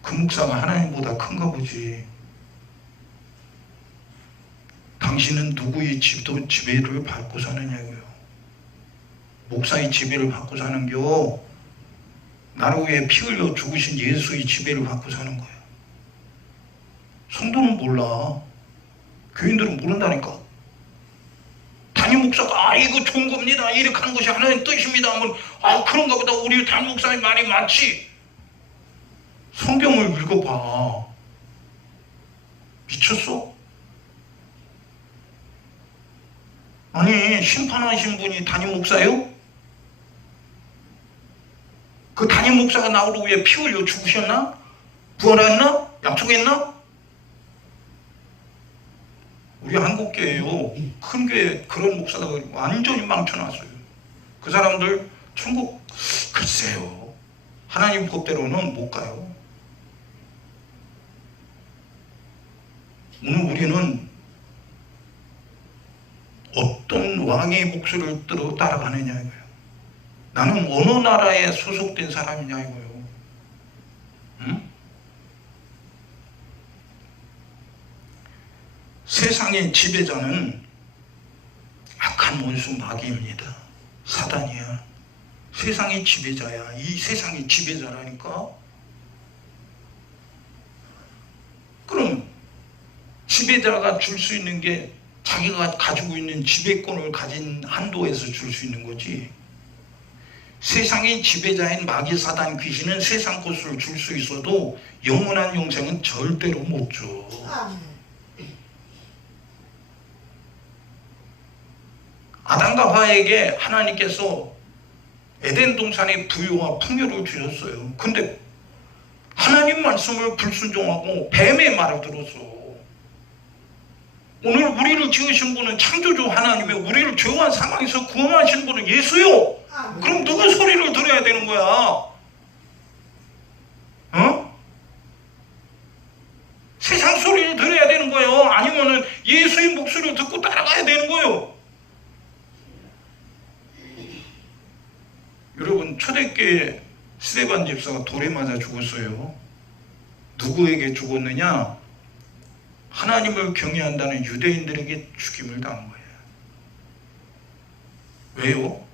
그 목사가 하나님보다 큰가 보지. 당신은 누구의 지배를 받고 사느냐고요. 목사의 지배를 받고 사는겨. 나를 위해 피 흘려 죽으신 예수의 지배를 받고 사는 거예요. 성도는 몰라. 교인들은 모른다니까. 담임 목사가 이거 좋은 겁니다. 이렇게 하는 것이 하나님의 뜻입니다. 하면 그런가 보다. 우리 담임 목사님 말이 맞지. 성경을 읽어봐. 미쳤어? 아니 심판하신 분이 담임 목사예요? 그 담임 목사가 나를 위해 피 흘려 죽으셨나? 부활했나? 약속했나? 우리 한국교회요, 큰 교회 그런 목사가 완전히 망쳐놨어요. 그 사람들 천국 글쎄요. 하나님 법대로는 못 가요. 오늘 우리는 어떤 왕의 목소리를 따라가느냐 이거예요. 나는 어느 나라에 소속된 사람이냐 이거예요. 응? 세상의 지배자는 악한 원수 마귀입니다. 사단이야. 세상의 지배자야. 이 세상의 지배자라니까. 그럼 지배자가 줄 수 있는 게 자기가 가지고 있는 지배권을 가진 한도에서 줄 수 있는 거지. 세상의 지배자인 마귀 사단 귀신은 세상 것을 줄 수 있어도 영원한 영생은 절대로 못 줘. 아멘. 아담과 하와에게 하나님께서 에덴 동산의 부유와 풍요를 주셨어요. 근데 하나님 말씀을 불순종하고 뱀의 말을 들었어. 오늘 우리를 지으신 분은 창조주 하나님의 우리를 죄한 상황에서 구원하신 분은 예수요. 아멘. 그럼 누구 소리를 들어야 되는 거야? 어? 세상 소리를 들어야 되는 거예요? 아니면은 예수의 목소리를 듣고 따라가야 되는 거예요? 여러분, 초대교회 스데반 집사가 돌에 맞아 죽었어요. 누구에게 죽었느냐? 하나님을 경외한다는 유대인들에게 죽임을 당한 거예요. 왜요?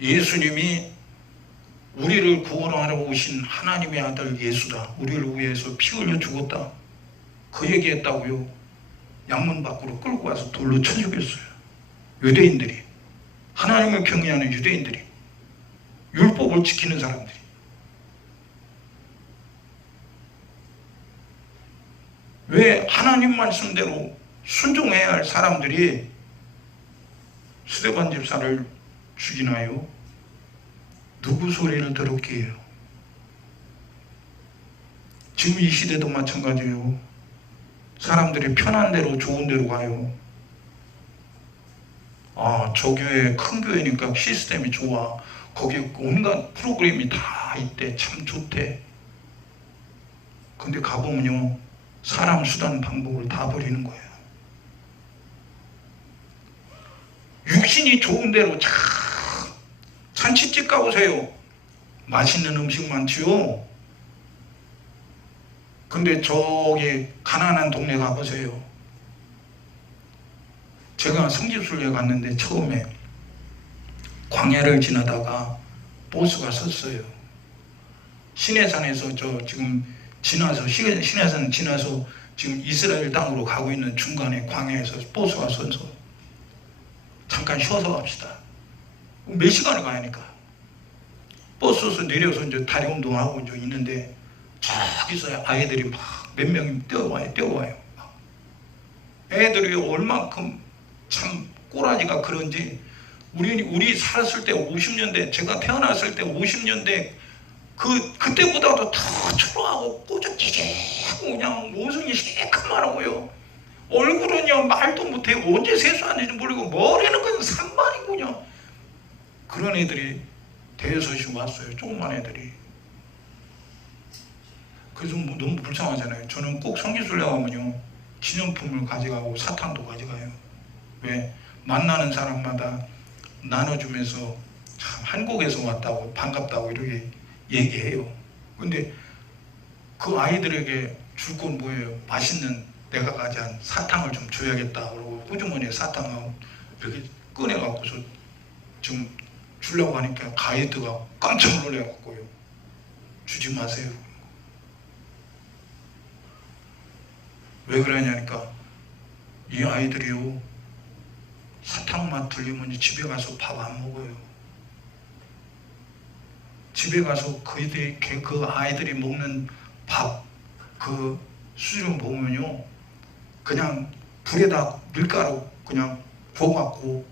예수님이 우리를 구원하러 오신 하나님의 아들 예수다. 우리를 위해서 피 흘려 죽었다. 그 얘기했다고요. 양문 밖으로 끌고 와서 돌로 쳐 죽였어요. 유대인들이. 하나님을 경외하는 유대인들이. 율법을 지키는 사람들이. 왜 하나님 말씀대로 순종해야 할 사람들이 스데반 집사를 죽이나요? 누구 소리를 들었기에요? 지금 이 시대도 마찬가지예요. 사람들이 편한 대로 좋은 대로 가요. 아, 저 교회 큰 교회니까 시스템이 좋아. 거기 온갖 프로그램이 다 있대. 참 좋대. 근데 가보면요, 사람, 수단, 방법을 다 버리는 거예요. 육신이 좋은 대로 참 잔치집 가보세요. 맛있는 음식 많지요. 근데 저기 가난한 동네 가보세요. 제가 성지순례 갔는데 처음에 광야를 지나다가 버스가 섰어요. 시내산에서 저 지금 지나서 시내산 지나서 지금 이스라엘 땅으로 가고 있는 중간에 광야에서 버스가 서서 잠깐 쉬어서 갑시다. 몇 시간을 가야 하니까. 버스에서 내려서 이제 다리 운동하고 이제 있는데 저기서 아이들이 막 몇 명이 뛰어와요. 애들이 얼만큼 참 꼬라지가 그런지 우리 살았을 때 50년대, 제가 태어났을 때 50년대 그때보다도 더 초라하고 꼬적지고 그냥 모습이 새까맣고요. 얼굴은요 말도 못해. 언제 세수하는지 모르고 머리는 그냥 산발이군요. 그런 애들이 대여섯이 왔어요. 조그만 애들이. 그래서 뭐 너무 불쌍하잖아요. 저는 꼭 성지순례 가면요 기념품을 가져가고 사탕도 가져가요. 왜? 만나는 사람마다 나눠주면서 참 한국에서 왔다고 반갑다고 이렇게 얘기해요. 근데 그 아이들에게 줄 건 뭐예요? 맛있는 내가 가져간 사탕을 좀 줘야겠다 그러고 호주머니에 사탕을 이렇게 꺼내갖고서 지금 주려고 하니까 가이드가 깜짝 놀래갖고요. 주지 마세요. 왜 그러냐니까 이 아이들이요 사탕 맛 들리면 집에 가서 밥 안 먹어요. 집에 가서 그 아이들이 먹는 밥 그 수준 보면요 그냥 불에다 밀가루 그냥 부어갖고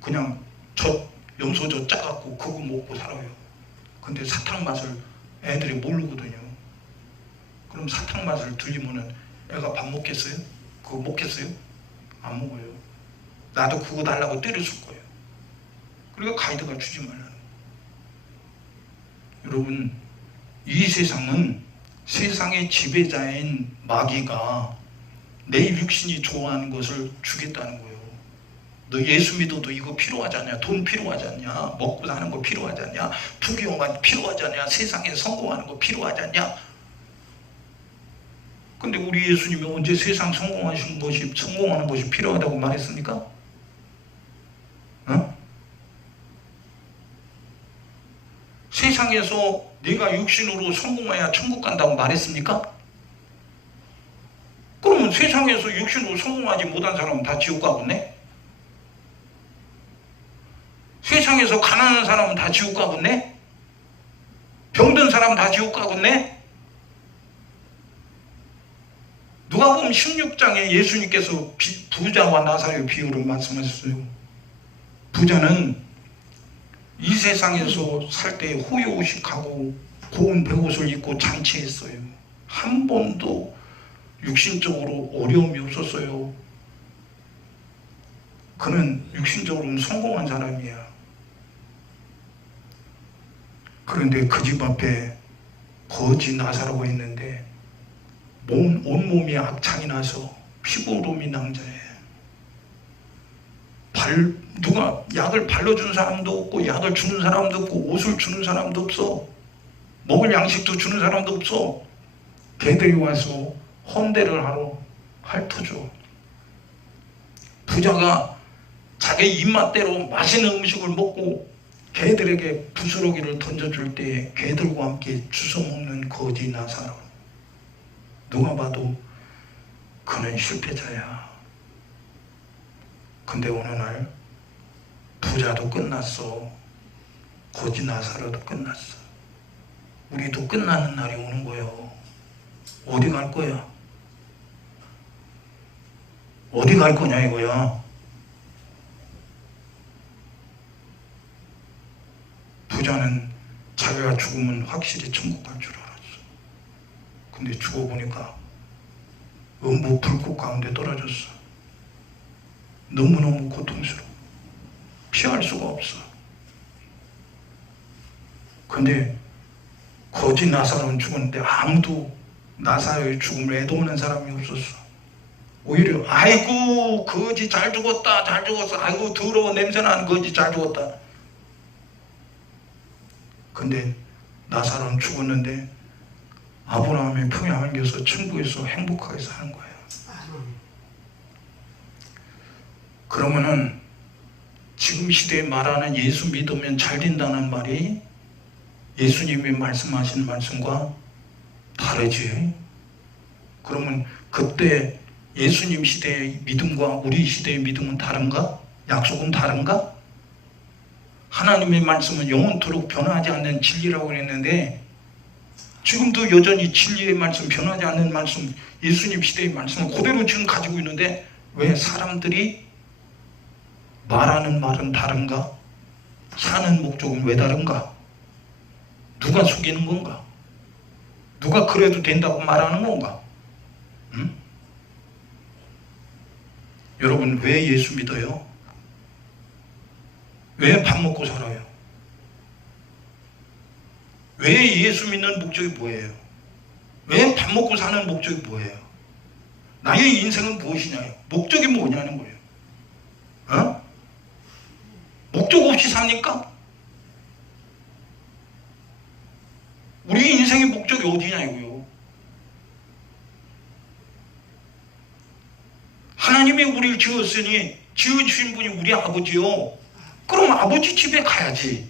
그냥 염소젓 짜갖고 그거 먹고 살아요. 근데 사탕 맛을 애들이 모르거든요. 그럼 사탕 맛을 들리면은 애가 밥 먹겠어요? 그거 먹겠어요? 안 먹어요. 나도 그거 달라고 때렸을 거예요. 그러니까 가이드가 주지 말라는 거예요. 여러분, 이 세상은 세상의 지배자인 마귀가 내 육신이 좋아하는 것을 주겠다는 거예요. 너 예수 믿어도 이거 필요하지 않냐? 돈 필요하지 않냐? 먹고 사는 거 필요하지 않냐? 부귀영화 필요하지 않냐? 세상에 성공하는 거 필요하지 않냐? 근데 우리 예수님이 언제 세상 성공하는 것이 필요하다고 말했습니까? 어? 세상에서 내가 육신으로 성공해야 천국 간다고 말했습니까? 그러면 세상에서 육신으로 성공하지 못한 사람은 다 지옥 가겠네? 세상에서 가난한 사람은 다 지옥 가겠네? 병든 사람은 다 지옥 가겠네? 누가복음 16장에 예수님께서 부자와 나사로의 비유를 말씀하셨어요. 부자는 이 세상에서 살 때 호요식하고 고운 배옷을 입고 장치했어요. 한 번도 육신적으로 어려움이 없었어요. 그는 육신적으로 성공한 사람이야. 그런데 그 집 앞에 거지 나사로가 있는데 온몸이 악창이 나서 피부로움이 낭자해. 누가 약을 발라주는 사람도 없고, 약을 주는 사람도 없고, 옷을 주는 사람도 없어. 먹을 양식도 주는 사람도 없어. 걔들이 와서 헌대를 하러 핥아줘. 부자가 자기 입맛대로 맛있는 음식을 먹고 걔들에게 부스러기를 던져줄 때 걔들과 함께 주워먹는 거지 나사로. 누가 봐도 그는 실패자야. 근데 어느 날 부자도 끝났어. 거지 나사로도 끝났어. 우리도 끝나는 날이 오는 거예요. 어디 갈 거야? 어디 갈 거냐 이거야. 부자는 자기가 죽으면 확실히 천국 갈 줄 알았어. 근데 죽어보니까 음부 불꽃 가운데 떨어졌어. 너무너무 고통스러워. 피할 수가 없어. 근데 거지 나사로는 죽었는데 아무도 나사로의 죽음을 애도하는 사람이 없었어. 오히려 아이고 거지 잘 죽었다, 잘 죽었어, 아이고 더러워 냄새나는 거지 잘 죽었다. 근데 나사로는 죽었는데 아브라함의 품에 안겨서 천국에서 행복하게 사는 거예요. 그러면은 지금 시대에 말하는 예수 믿으면 잘 된다는 말이 예수님이 말씀하신 말씀과 다르지. 그러면 그때 예수님 시대의 믿음과 우리 시대의 믿음은 다른가? 약속은 다른가? 하나님의 말씀은 영원토록 변하지 않는 진리라고 했는데 지금도 여전히 진리의 말씀, 변하지 않는 말씀, 예수님 시대의 말씀을 그대로 지금 가지고 있는데 왜 사람들이 말하는 말은 다른가? 사는 목적은 왜 다른가? 누가 속이는 건가? 누가 그래도 된다고 말하는 건가? 응? 여러분 왜 예수 믿어요? 왜 밥 먹고 살아요? 왜 예수 믿는 목적이 뭐예요? 왜 밥 먹고 사는 목적이 뭐예요? 나의 인생은 무엇이냐요? 목적이 뭐냐는 거예요. 어? 목적 없이 삽니까? 우리 인생의 목적이 어디냐고요? 하나님이 우리를 지었으니 지으신 분이 우리 아버지요. 그럼 아버지 집에 가야지.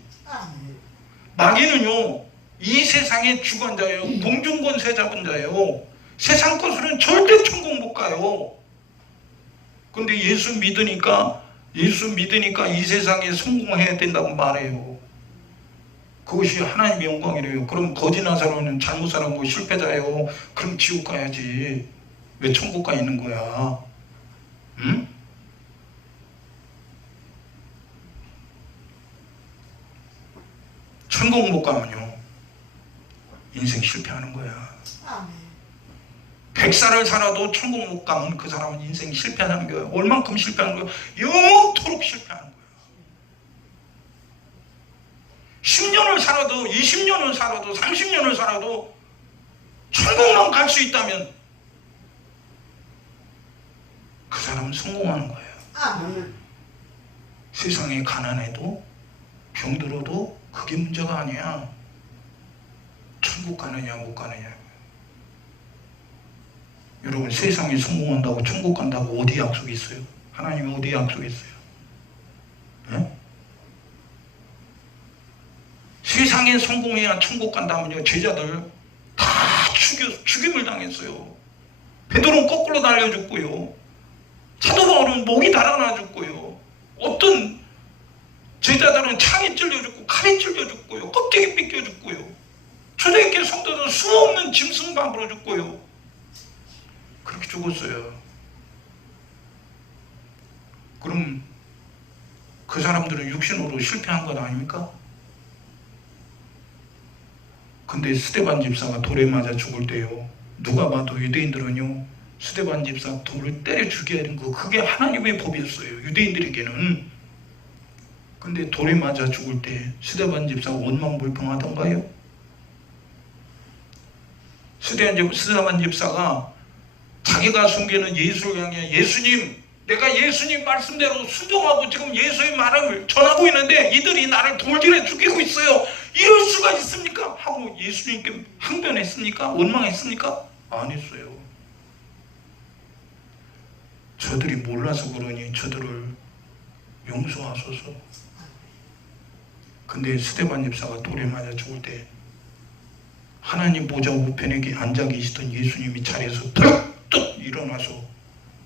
마귀는요 이 세상의 주관자예요. 동중권세 잡은 자예요. 세상 것으로는 절대 천국 못 가요. 근데 예수 믿으니까 이 세상에 성공해야 된다고 말해요. 그것이 하나님의 영광이래요. 그럼 거지 나사로는 잘못 살은 거 실패자예요. 그럼 지옥 가야지. 왜 천국 가 있는 거야? 응? 천국 못 가면요 인생 실패하는 거야. 100살을 살아도 천국 못 가면 그 사람은 인생 실패하는 거예요. 얼만큼 실패하는 거예요? 영원토록 실패하는 거예요. 10년 10년을 살아도 20년을 살아도 30년을 살아도 천국만 갈 수 있다면 그 사람은 성공하는 거예요. 아멘. 세상에 가난해도 병들어도 그게 문제가 아니야. 천국 가느냐 못 가느냐. 여러분, 세상에 성공한다고 천국 간다고 어디 약속이 있어요? 하나님이 어디 약속이 있어요? 네? 세상에 성공해야 천국 간다면요, 제자들 다 죽임을 당했어요. 베드로는 거꾸로 달려 죽고요, 사도 바울은 목이 달아나 죽고요, 어떤 제자들은 창에 찔려 죽고 칼에 찔려 죽고요, 껍데기 삐껴 죽고요, 초대교회 성도들은 수없는 짐승밥으로 죽고요. 그렇게 죽었어요. 그럼 그 사람들은 육신으로 실패한 것 아닙니까? 근데 스데반 집사가 돌에 맞아 죽을 때요, 누가 봐도 유대인들은요, 스데반 집사 돌을 때려 죽여야 하는 거, 그게 하나님의 법이었어요, 유대인들에게는. 근데 돌에 맞아 죽을 때 스데반 집사가 원망불평하던가요? 스데반 집사가 자기가 숨기는 예수를 향해, 예수님, 내가 예수님 말씀대로 순종하고 지금 예수의 말을 전하고 있는데 이들이 나를 돌질해 죽이고 있어요. 이럴 수가 있습니까? 하고 예수님께 항변했습니까? 원망했습니까? 안 했어요. 저들이 몰라서 그러니 저들을 용서하소서. 근데 스데반 집사가 돌에 맞아 죽을 때 하나님 보좌 우편에 앉아 계시던 예수님이 자리에서 뚝뚝 일어나서,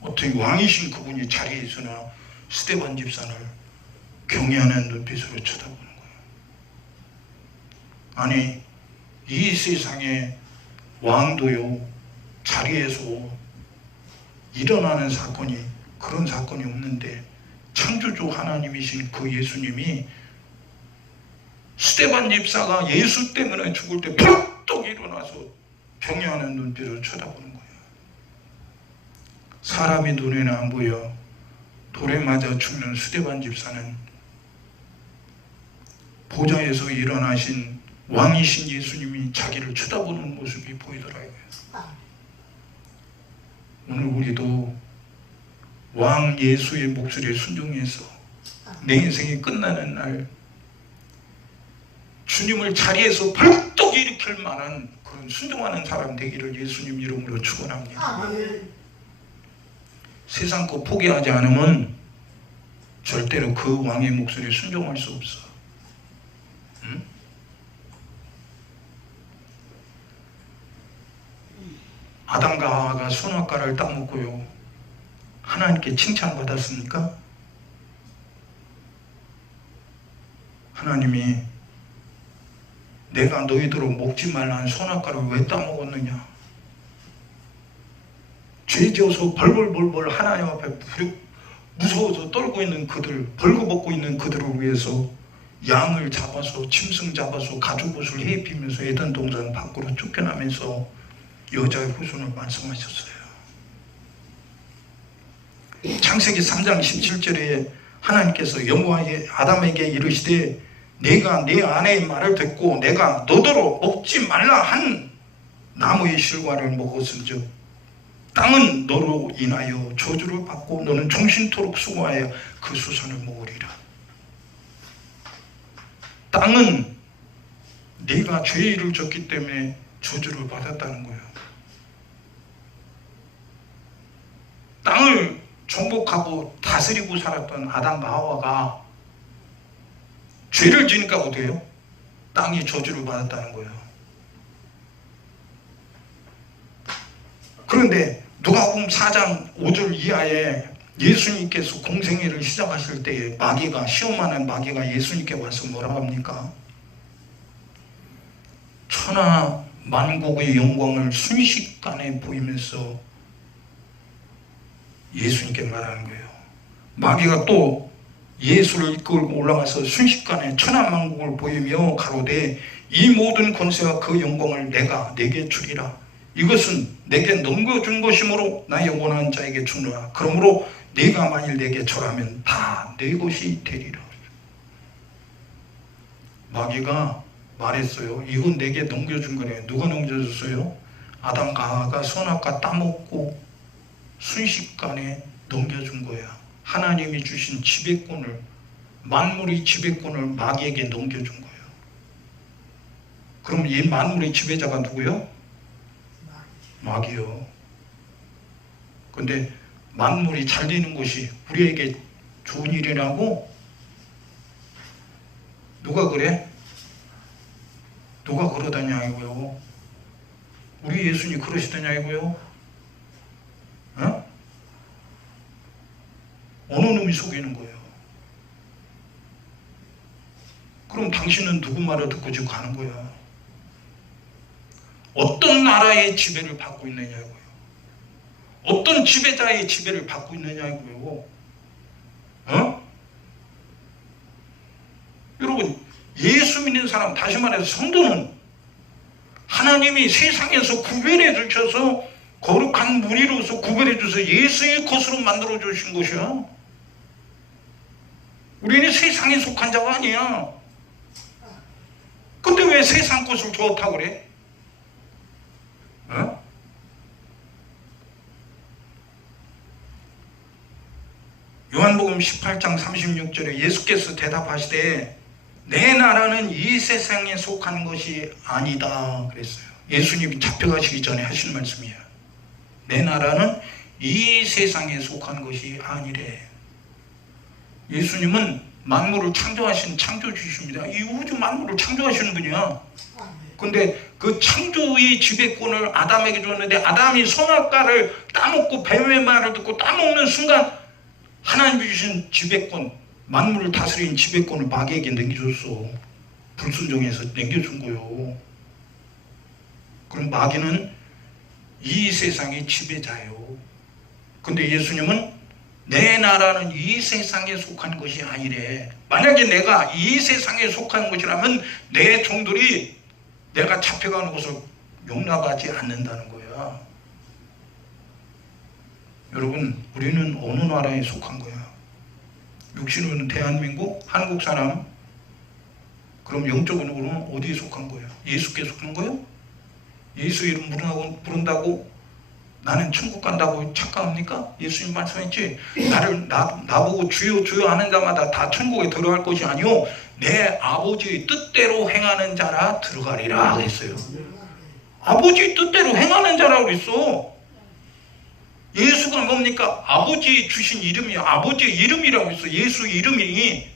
어떻게 왕이신 그분이 자리에 있으나 스데반 집사를 경외하는 눈빛으로 쳐다보는 거예요. 아니, 이 세상에 왕도요, 자리에서 일어나는 사건이, 그런 사건이 없는데 창조주 하나님이신 그 예수님이 스데반 집사가 예수 때문에 죽을 때 펄떡 일어나서 경외하는 눈빛으로 쳐다보는 거예요. 사람이 눈에는 안 보여 돌에 맞아 죽는 스데반 집사는 보좌에서 일어나신 왕이신 예수님이 자기를 쳐다보는 모습이 보이더라고요. 오늘 우리도 왕 예수의 목소리에 순종해서 내 인생이 끝나는 날 주님을 자리에서 벌떡 일으킬 만한 그런 순종하는 사람 되기를 예수님 이름으로 축원합니다. 세상 거 포기하지 않으면 절대로 그 왕의 목소리에 순종할 수 없어. 응? 아담과 하와가 선악과를 따먹고요, 하나님께 칭찬받았습니까? 하나님이 내가 너희들을 먹지 말라는 선악과를 왜 따먹었느냐? 죄지어서 벌벌벌벌 하나님 앞에 무서워서 떨고 있는 그들, 벌거벗고 있는 그들을 위해서 양을 잡아서, 짐승 잡아서 가죽옷을 해입히면서 에덴 동산 밖으로 쫓겨나면서 여자의 후손을 말씀하셨어요. 창세기 3장 17절에 하나님께서 여호와의 아담에게 이르시되 내가 네 아내의 말을 듣고 내가 너더러 먹지 말라 한 나무의 실과를 먹었은즉 땅은 너로 인하여 저주를 받고 너는 종신토록 수고하여 그 수선을 먹으리라. 땅은 네가 죄를 졌기 때문에 저주를 받았다는 거예요. 땅을 정복하고 다스리고 살았던 아담과 하와가 죄를 지니까 어때요? 땅이 저주를 받았다는 거예요. 그런데 누가복음 4장 5절 이하에 예수님께서 공생애를 시작하실 때에 마귀가, 시험하는 마귀가 예수님께 와서 뭐라고 합니까? 천하 만국의 영광을 순식간에 보이면서 예수님께 말하는 거예요. 마귀가 또 예수를 이끌고 올라가서 순식간에 천하 만국을 보이며 가로되 이 모든 권세와 그 영광을 내가 네게 주리라. 이것은 내게 넘겨준 것이므로 나의 원하는 자에게 주노라. 그러므로 네가 만일 내게 절하면 다 네 것이 되리라. 마귀가 말했어요. 이건 내게 넘겨준 거래. 누가 넘겨줬어요? 아담과 하와가 선악과 따먹고 순식간에 넘겨준 거야. 하나님이 주신 지배권을, 만물의 지배권을 마귀에게 넘겨준 거예요. 그럼 이 만물의 지배자가 누구요? 마귀요. 근데 만물이 잘 되는 것이 우리에게 좋은 일이라고? 누가 그래? 누가 그러다냐고요? 우리 예수님 그러시다냐고요? 어? 어느 놈이 속이는 거예요? 그럼 당신은 누구 말을 듣고 지금 가는 거야? 어떤 나라의 지배를 받고 있느냐고요? 어떤 지배자의 지배를 받고 있느냐고요? 어? 여러분, 예수 믿는 사람, 다시 말해서 성도는 하나님이 세상에서 구별해 주셔서 거룩한 무리로서 구별해 주셔서 예수의 것으로 만들어 주신 것이야. 우리는 세상에 속한 자가 아니야. 근데 왜 세상 것을 좋다고 그래? 어? 요한복음 18장 36절에 예수께서 대답하시되 내 나라는 이 세상에 속한 것이 아니다 그랬어요. 예수님이 잡혀가시기 전에 하신 말씀이에요. 내 나라는 이 세상에 속한 것이 아니래. 예수님은 만물을 창조하신 창조주이십니다. 이 우주 만물을 창조하시는 분이야. 근데 그 창조의 지배권을 아담에게 줬는데 아담이 선악과를 따먹고 뱀의 말을 듣고 따먹는 순간 하나님이 주신 지배권, 만물을 다스리는 지배권을 마귀에게 넘겨줬어. 불순종해서 넘겨준 거요. 그럼 마귀는 이 세상의 지배자예요. 근데 예수님은 내 나라는 이 세상에 속한 것이 아니래. 만약에 내가 이 세상에 속한 것이라면 내 종들이 내가 잡혀가는 것을 용납하지 않는다는 거야. 여러분, 우리는 어느 나라에 속한 거야? 육신으로는 대한민국, 한국 사람. 그럼 영적으로는 어디에 속한 거야? 예수께 속한 거야? 예수 이름 부른다고 나는 천국 간다고 착각합니까? 예수님 말씀했지. 나보고 주여 주여 하는 자마다 다 천국에 들어갈 것이 아니요 내 아버지의 뜻대로 행하는 자라 들어가리라 그랬어요. 아버지의 뜻대로 행하는 자라고 그랬어. 예수가 뭡니까? 아버지 주신 이름이 아버지의 이름이라고 했어. 예수 이름이.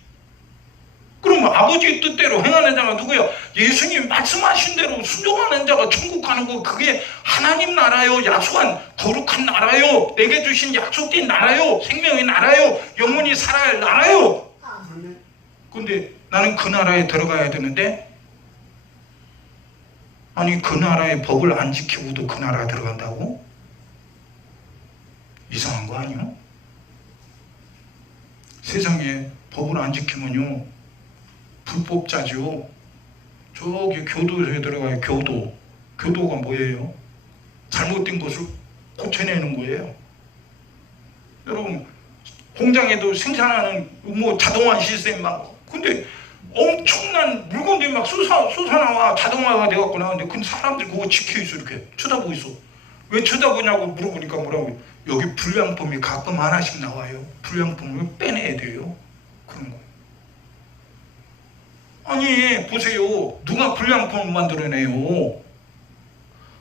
그러면 아버지의 뜻대로 행하는 자가 누구야? 예수님 말씀하신 대로 순종하는 자가 천국 가는 거. 그게 하나님 나라요, 약속한 거룩한 나라요, 내게 주신 약속된 나라요, 생명의 나라요, 영원히 살아야 할 나라요. 근데 나는 그 나라에 들어가야 되는데, 아니 그 나라의 법을 안 지키고도 그 나라에 들어간다고? 이상한 거 아니야? 세상에 법을 안 지키면요 불법자죠. 저기 교도소에 들어가요. 교도가 뭐예요? 잘못된 것을 고쳐내는 거예요. 여러분, 공장에도 생산하는 뭐 자동화 시스템 막, 근데 엄청난 물건들이 막 솟아나와 자동화가 돼갖고 나왔는데 그 사람들 그거 지켜있어. 이렇게 쳐다보고 있어. 왜 쳐다보냐고 물어보니까 뭐라고? 여기 불량품이 가끔 하나씩 나와요. 불량품을 빼내야 돼요. 그런 거. 아니 보세요. 누가 불량품을 만들어내요?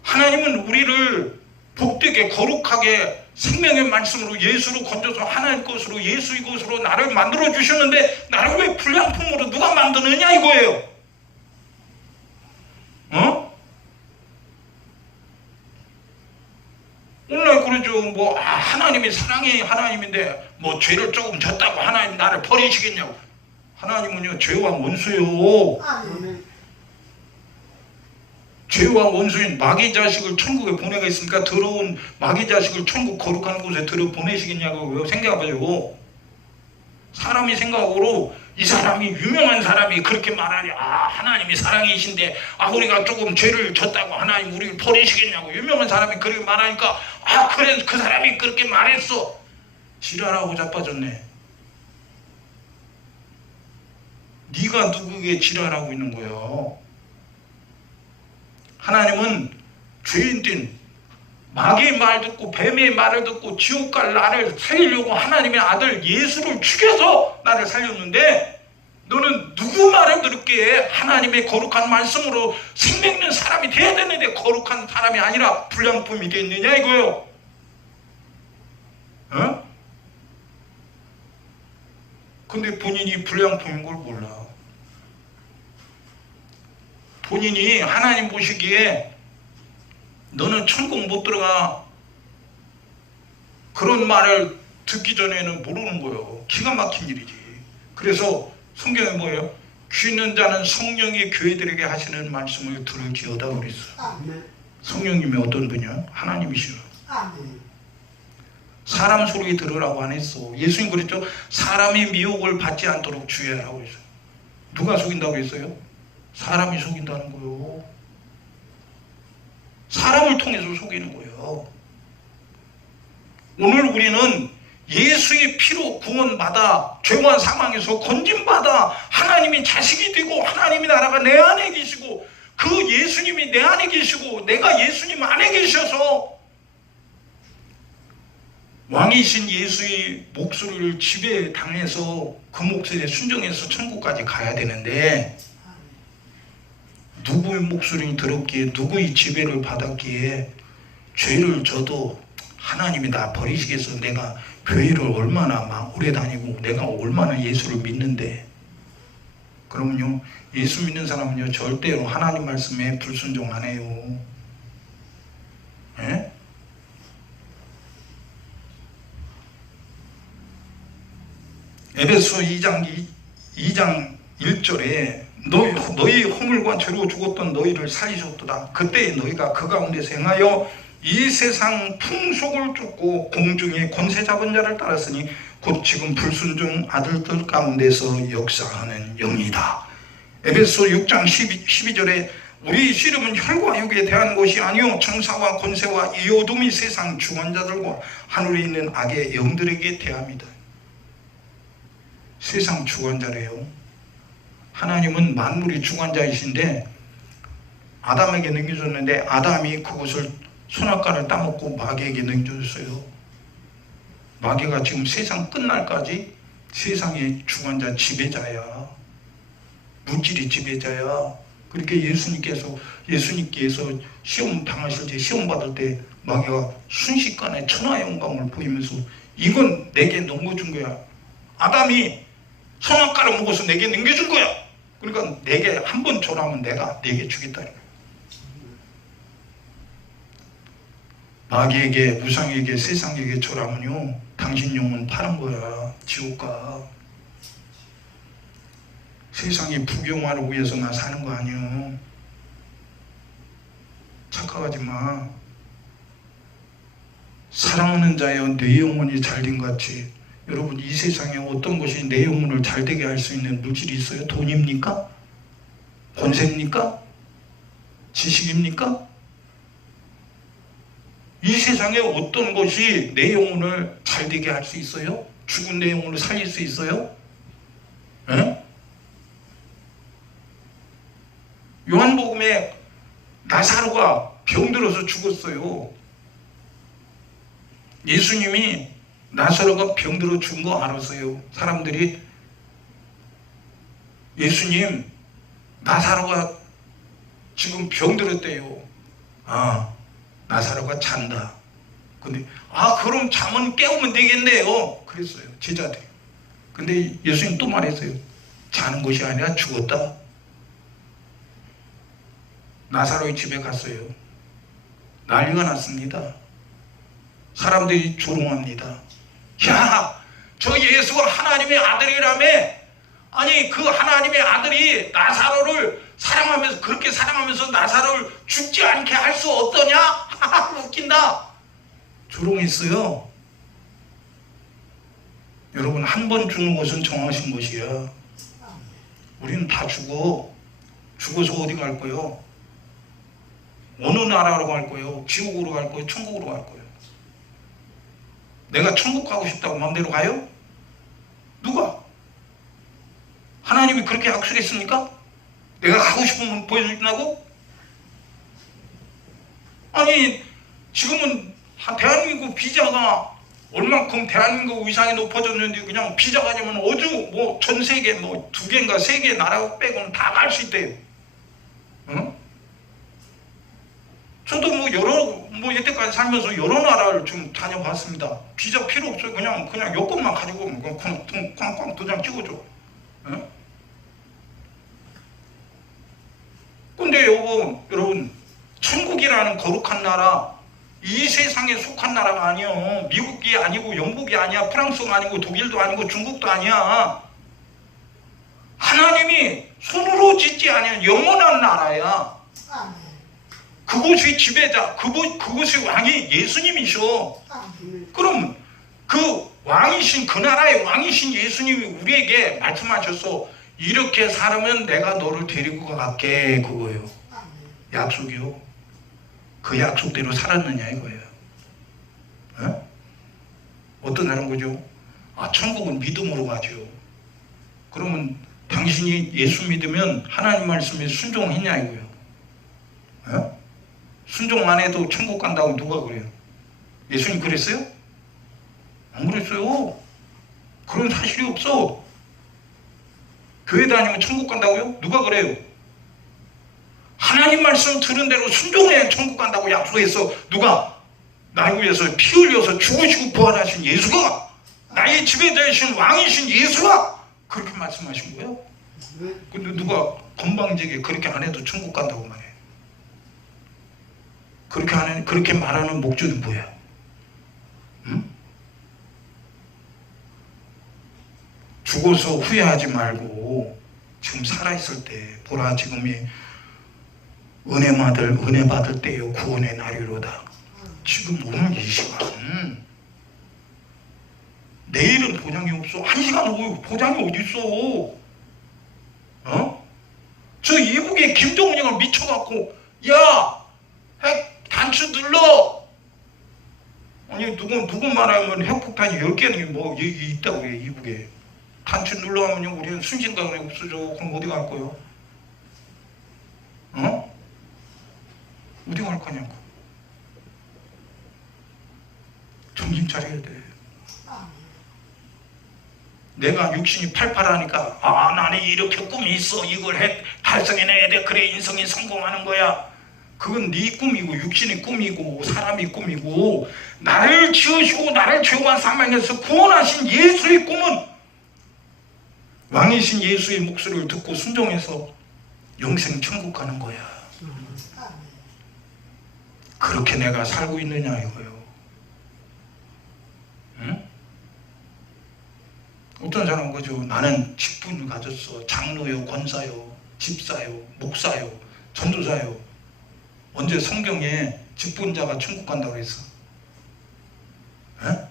하나님은 우리를 복되게 거룩하게 생명의 말씀으로 예수로 건져서 하나님 것으로 예수의 것으로 나를 만들어 주셨는데 나를 왜 불량품으로 누가 만드느냐 이거예요. 어? 오늘날 그러죠. 뭐 하나님이 사랑의 하나님인데 뭐 죄를 조금 졌다고 하나님 나를 버리시겠냐고. 하나님은요 죄와 원수요. 죄와 원수인 마귀 자식을 천국에 보내겠습니까? 더러운 마귀 자식을 천국 거룩한 곳에 들어 보내시겠냐고요. 생각해봐요. 사람이 생각으로 이 사람이 유명한 사람이 그렇게 말하니 하나님이 사랑이신데 우리가 조금 죄를 졌다고 하나님 우리를 버리시겠냐고. 유명한 사람이 그렇게 말하니까 그래 그 사람이 그렇게 말했어. 지랄하고 자빠졌네. 네가 누구에게 지랄하고 있는 거야? 하나님은 죄인된 마귀의 말 듣고 뱀의 말을 듣고 지옥 갈 나를 살리려고 하나님의 아들 예수를 죽여서 나를 살렸는데, 너는 누구 말을 들을게? 하나님의 거룩한 말씀으로 생명 있는 사람이 돼야 되는데 거룩한 사람이 아니라 불량품이 되겠느냐 이거요. 어? 근데 본인이 불량품인 걸 몰라. 본인이 하나님 보시기에 너는 천국 못 들어가, 그런 말을 듣기 전에는 모르는 거예요. 기가 막힌 일이지. 그래서 성경에 뭐예요? 귀 있는 자는 성령이 교회들에게 하시는 말씀을 들을지어다 그랬어요. 아멘. 성령님이 어떤 분이야? 하나님이시요. 아멘. 사람 소리 들으라고 안 했어. 예수님 그랬죠. 사람이 미혹을 받지 않도록 주의하라고 했어요. 누가 속인다고 했어요? 사람이 속인다는 거예요. 사람을 통해서 속이는 거예요. 오늘 우리는 예수의 피로 구원받아 죄와 사망에서 건진받아 하나님이 자식이 되고 하나님의 나라가 내 안에 계시고 그 예수님이 내 안에 계시고 내가 예수님 안에 계셔서 왕이신 예수의 목소리를 지배당해서 그 목소리에 순종해서 천국까지 가야 되는데, 누구의 목소리를 들었기에 누구의 지배를 받았기에 죄를 져도 하나님이 나 버리시겠어. 내가 교회를 얼마나 막 오래 다니고 내가 얼마나 예수를 믿는데. 그러면요, 예수 믿는 사람은요 절대로 하나님 말씀에 불순종 안 해요. 예? 에베소 2장 1절에 너희 허물과 죄로 죽었던 너희를 살리셨도다. 그때 너희가 그 가운데서 행하여 이 세상 풍속을 쫓고 공중의 권세 잡은 자를 따랐으니 곧 지금 불순종 아들들 가운데서 역사하는 영이다. 에베소 6장 12절에 우리 씨름은 혈과 육에 대한 것이 아니요 정사와 권세와 이 어둠의 세상 주관자들과 하늘에 있는 악의 영들에게 대합니다. 세상 주관자래요. 하나님은 만물의 주관자이신데 아담에게 넘겨줬는데 아담이 그것을 선악과를 따먹고 마귀에게 넘겨줬어요. 마귀가 지금 세상 끝날까지 세상의 주관자 지배자야. 물질이 지배자야. 그렇게 예수님께서 시험 당하실 때, 시험 받을 때 마귀가 순식간에 천하 영광을 보이면서 이건 내게 넘겨준 거야. 아담이 선악과를 먹어서 내게 넘겨준 거야. 그러니까 내게 한 번 줘라면 내가 내게 주겠다. 마귀에게, 우상에게, 세상에게 줘라면요 당신 영혼 파는 거야. 지옥 가. 세상이 부경화를 위해서 나 사는 거 아니요. 착각하지 마. 사랑하는 자여 내 영혼이 잘된 것 같이, 여러분 이 세상에 어떤 것이 내 영혼을 잘되게 할 수 있는 물질이 있어요? 돈입니까? 권세입니까? 지식입니까? 이 세상에 어떤 것이 내 영혼을 잘되게 할 수 있어요? 죽은 내 영혼을 살릴 수 있어요? 에? 요한복음에 나사로가 병들어서 죽었어요. 예수님이 나사로가 병들어 죽은 거 알았어요. 사람들이 예수님 나사로가 지금 병들었대요. 아, 나사로가 잔다. 근데 그럼 잠은 깨우면 되겠네요. 그랬어요 제자들이. 근데 예수님 또 말했어요. 자는 것이 아니라 죽었다. 나사로의 집에 갔어요. 난리가 났습니다. 사람들이 조롱합니다. 야, 저 예수가 하나님의 아들이라며? 아니 그 하나님의 아들이 나사로를 사랑하면서, 그렇게 사랑하면서 나사로를 죽지 않게 할 수 없더냐? 웃긴다. 조롱했어요. 여러분 한 번 죽는 것은 정하신 것이야. 우리는 다 죽어서 어디 갈 거예요? 어느 나라로 갈 거예요? 지옥으로 갈 거예요? 천국으로 갈 거예요? 내가 천국 가고 싶다고 마음대로 가요? 누가? 하나님이 그렇게 약속했습니까? 내가 가고 싶으면 보여준다고? 아니 지금은 대한민국 비자가 얼만큼 대한민국 위상이 높아졌는데 그냥 비자 가지면 어디 뭐 전 세계 뭐 2개인가 3개 나라 빼고는 다 갈 수 있대요. 어? 저도 뭐 여태까지 살면서 여러 나라를 좀 다녀봤습니다. 비자 필요 없어요. 그냥 여권만 가지고 그냥 꽝꽝 도장 찍어줘. 어? 근데 여러분 천국이라는 거룩한 나라, 이 세상에 속한 나라가 아니요. 미국이 아니고 영국이 아니야. 프랑스가 아니고 독일도 아니고 중국도 아니야. 하나님이 손으로 짓지 않은 영원한 나라야. 아멘. 그곳의 지배자, 그곳의 왕이 예수님이셔. 아멘. 그럼 그 왕이신, 그 나라의 왕이신 예수님이 우리에게 말씀하셔서 이렇게 살면 내가 너를 데리고 갈게, 그거예요. 아멘. 약속이요. 그 약속대로 살았느냐 이거예요. 어? 어떤 다른 거죠? 아, 천국은 믿음으로 가죠. 그러면 당신이 예수 믿으면 하나님 말씀에 순종했냐 이거예요. 어? 순종 안 해도 천국 간다고 누가 그래요? 예수님 그랬어요? 안 그랬어요. 그런 사실이 없어. 교회 다니면 천국 간다고요? 누가 그래요? 하나님 말씀 들은 대로 순종해야 천국 간다고 약속했어. 누가? 나를 위해서 피 흘려서 죽으시고 부활하신 예수가, 나의 지배자이신 왕이신 예수가 그렇게 말씀하신 거예요. 근데 누가 건방지게 그렇게 안 해도 천국 간다고 말해. 그렇게 말하는 목적이 뭐야? 응? 죽어서 후회하지 말고 지금 살아있을 때 보라, 지금이 은혜 받을 때요 구원의 날이로다. 지금 오늘 이 시간, 내일은 보장이 없어. 1시간 후 보장이 어디 있어? 어? 저 이북에 김정은 형을 미쳐갖고 야 핵 단추 눌러. 아니 누구 말하면 핵폭탄이 10개는 뭐 있다고 해. 이북에 단추 눌러하면 우리는 순식간에 없어져. 그럼 어디 갈 거요? 어? 어디 갈 거냐고. 정신 차려야 돼. 내가 육신이 팔팔하니까 나는 이렇게 꿈이 있어. 이걸 달성해내야 돼. 그래 인생이 성공하는 거야. 그건 네 꿈이고 육신의 꿈이고 사람의 꿈이고, 나를 지으시고 나를 죄와 사망에서 구원하신 예수의 꿈은 왕이신 예수의 목소리를 듣고 순종해서 영생 천국 가는 거야. 그렇게 내가 살고 있느냐 이거요. 응? 어떤 사람은 그죠. 나는 직분을 가졌어. 장로요, 권사요, 집사요, 목사요, 전도사요. 언제 성경에 직분자가 천국 간다고 그랬어? 에?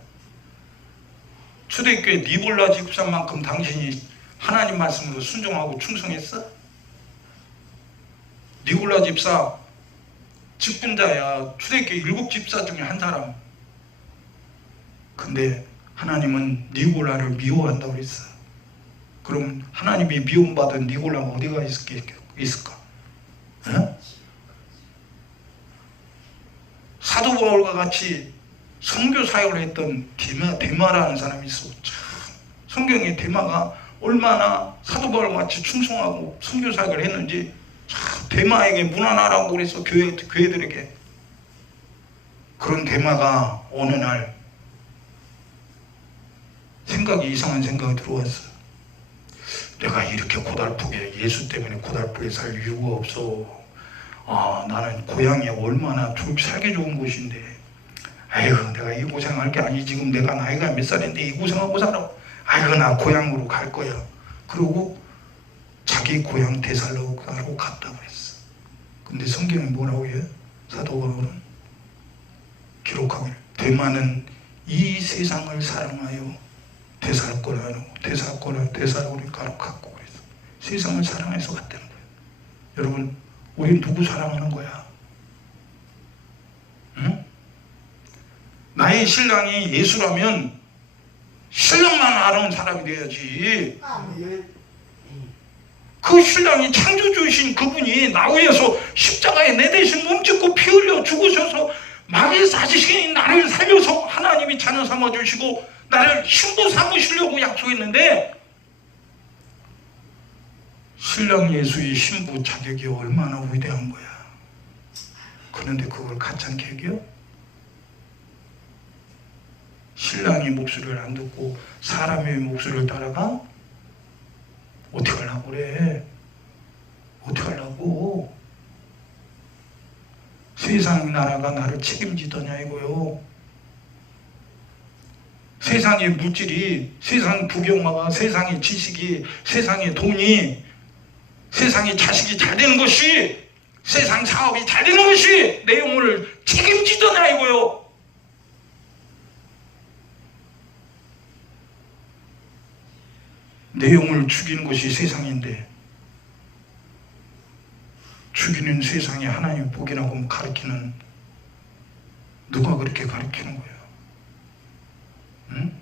초대교회 니볼라 집사만큼 당신이 하나님 말씀으로 순종하고 충성했어? 니볼라 집사 직분자야. 초대교회 7 집사 중에 한 사람. 근데 하나님은 니골라를 미워한다고 그랬어. 그럼 하나님이 미움받은 니골라가 어디가 있을까? 에? 사도 바울과 같이 선교 사역을 했던 데마라는 사람이 있어. 참, 성경에 데마가 얼마나 사도 바울과 같이 충성하고 선교 사역을 했는지 참, 데마에게 문안하라고 그래서 교회들에게. 그런 데마가 어느 날 이상한 생각이 들어왔어. 내가 이렇게 고달프게, 예수 때문에 고달프게 살 이유가 없어. 나는 고향이 얼마나 살기 좋은 곳인데, 아이고 내가 이 고생할 게 아니. 지금 내가 나이가 몇 살인데 이 고생하고 살아. 아이고 나 고향으로 갈 거야. 그러고 자기 고향 데살로니가로 갔다고 했어. 근데 성경이 뭐라고 해? 사도 바울은 기록하고 있는, 데마는 이 세상을 사랑하여 데살로니가로 갔고 그래서 세상을 사랑해서 갔다는 거예요. 여러분, 우리 누구 사랑하는 거야? 응? 나의 신랑이 예수라면 신랑만 알아온 사람이 돼야지. 그 신랑이 창조주신 그분이 나 위해서 십자가에 내 대신 몸짓고 피 흘려 죽으셔서 마귀의 사지신이 나를 살려서 하나님이 자녀 삼아주시고 나를 신부 삼으시려고 약속했는데, 신랑 예수의 신부 자격이 얼마나 위대한 거야. 그런데 그걸 가짜게 여겨? 신랑의 목소리를 안 듣고 사람의 목소리를 따라가? 어떻게 하려고 그래? 어떻게 하려고? 세상 나라가 나를 책임지더냐 이거요. 세상의 물질이, 세상 부경화가, 세상의 지식이, 세상의 돈이, 세상의 자식이 잘 되는 것이, 세상 사업이 잘 되는 것이 내 영혼을 책임지더냐 이거요. 내 영혼을 죽이는 것이 세상인데, 죽이는 세상에 하나님 복이라고 가르치는, 누가 그렇게 가르치는 거예요? 응?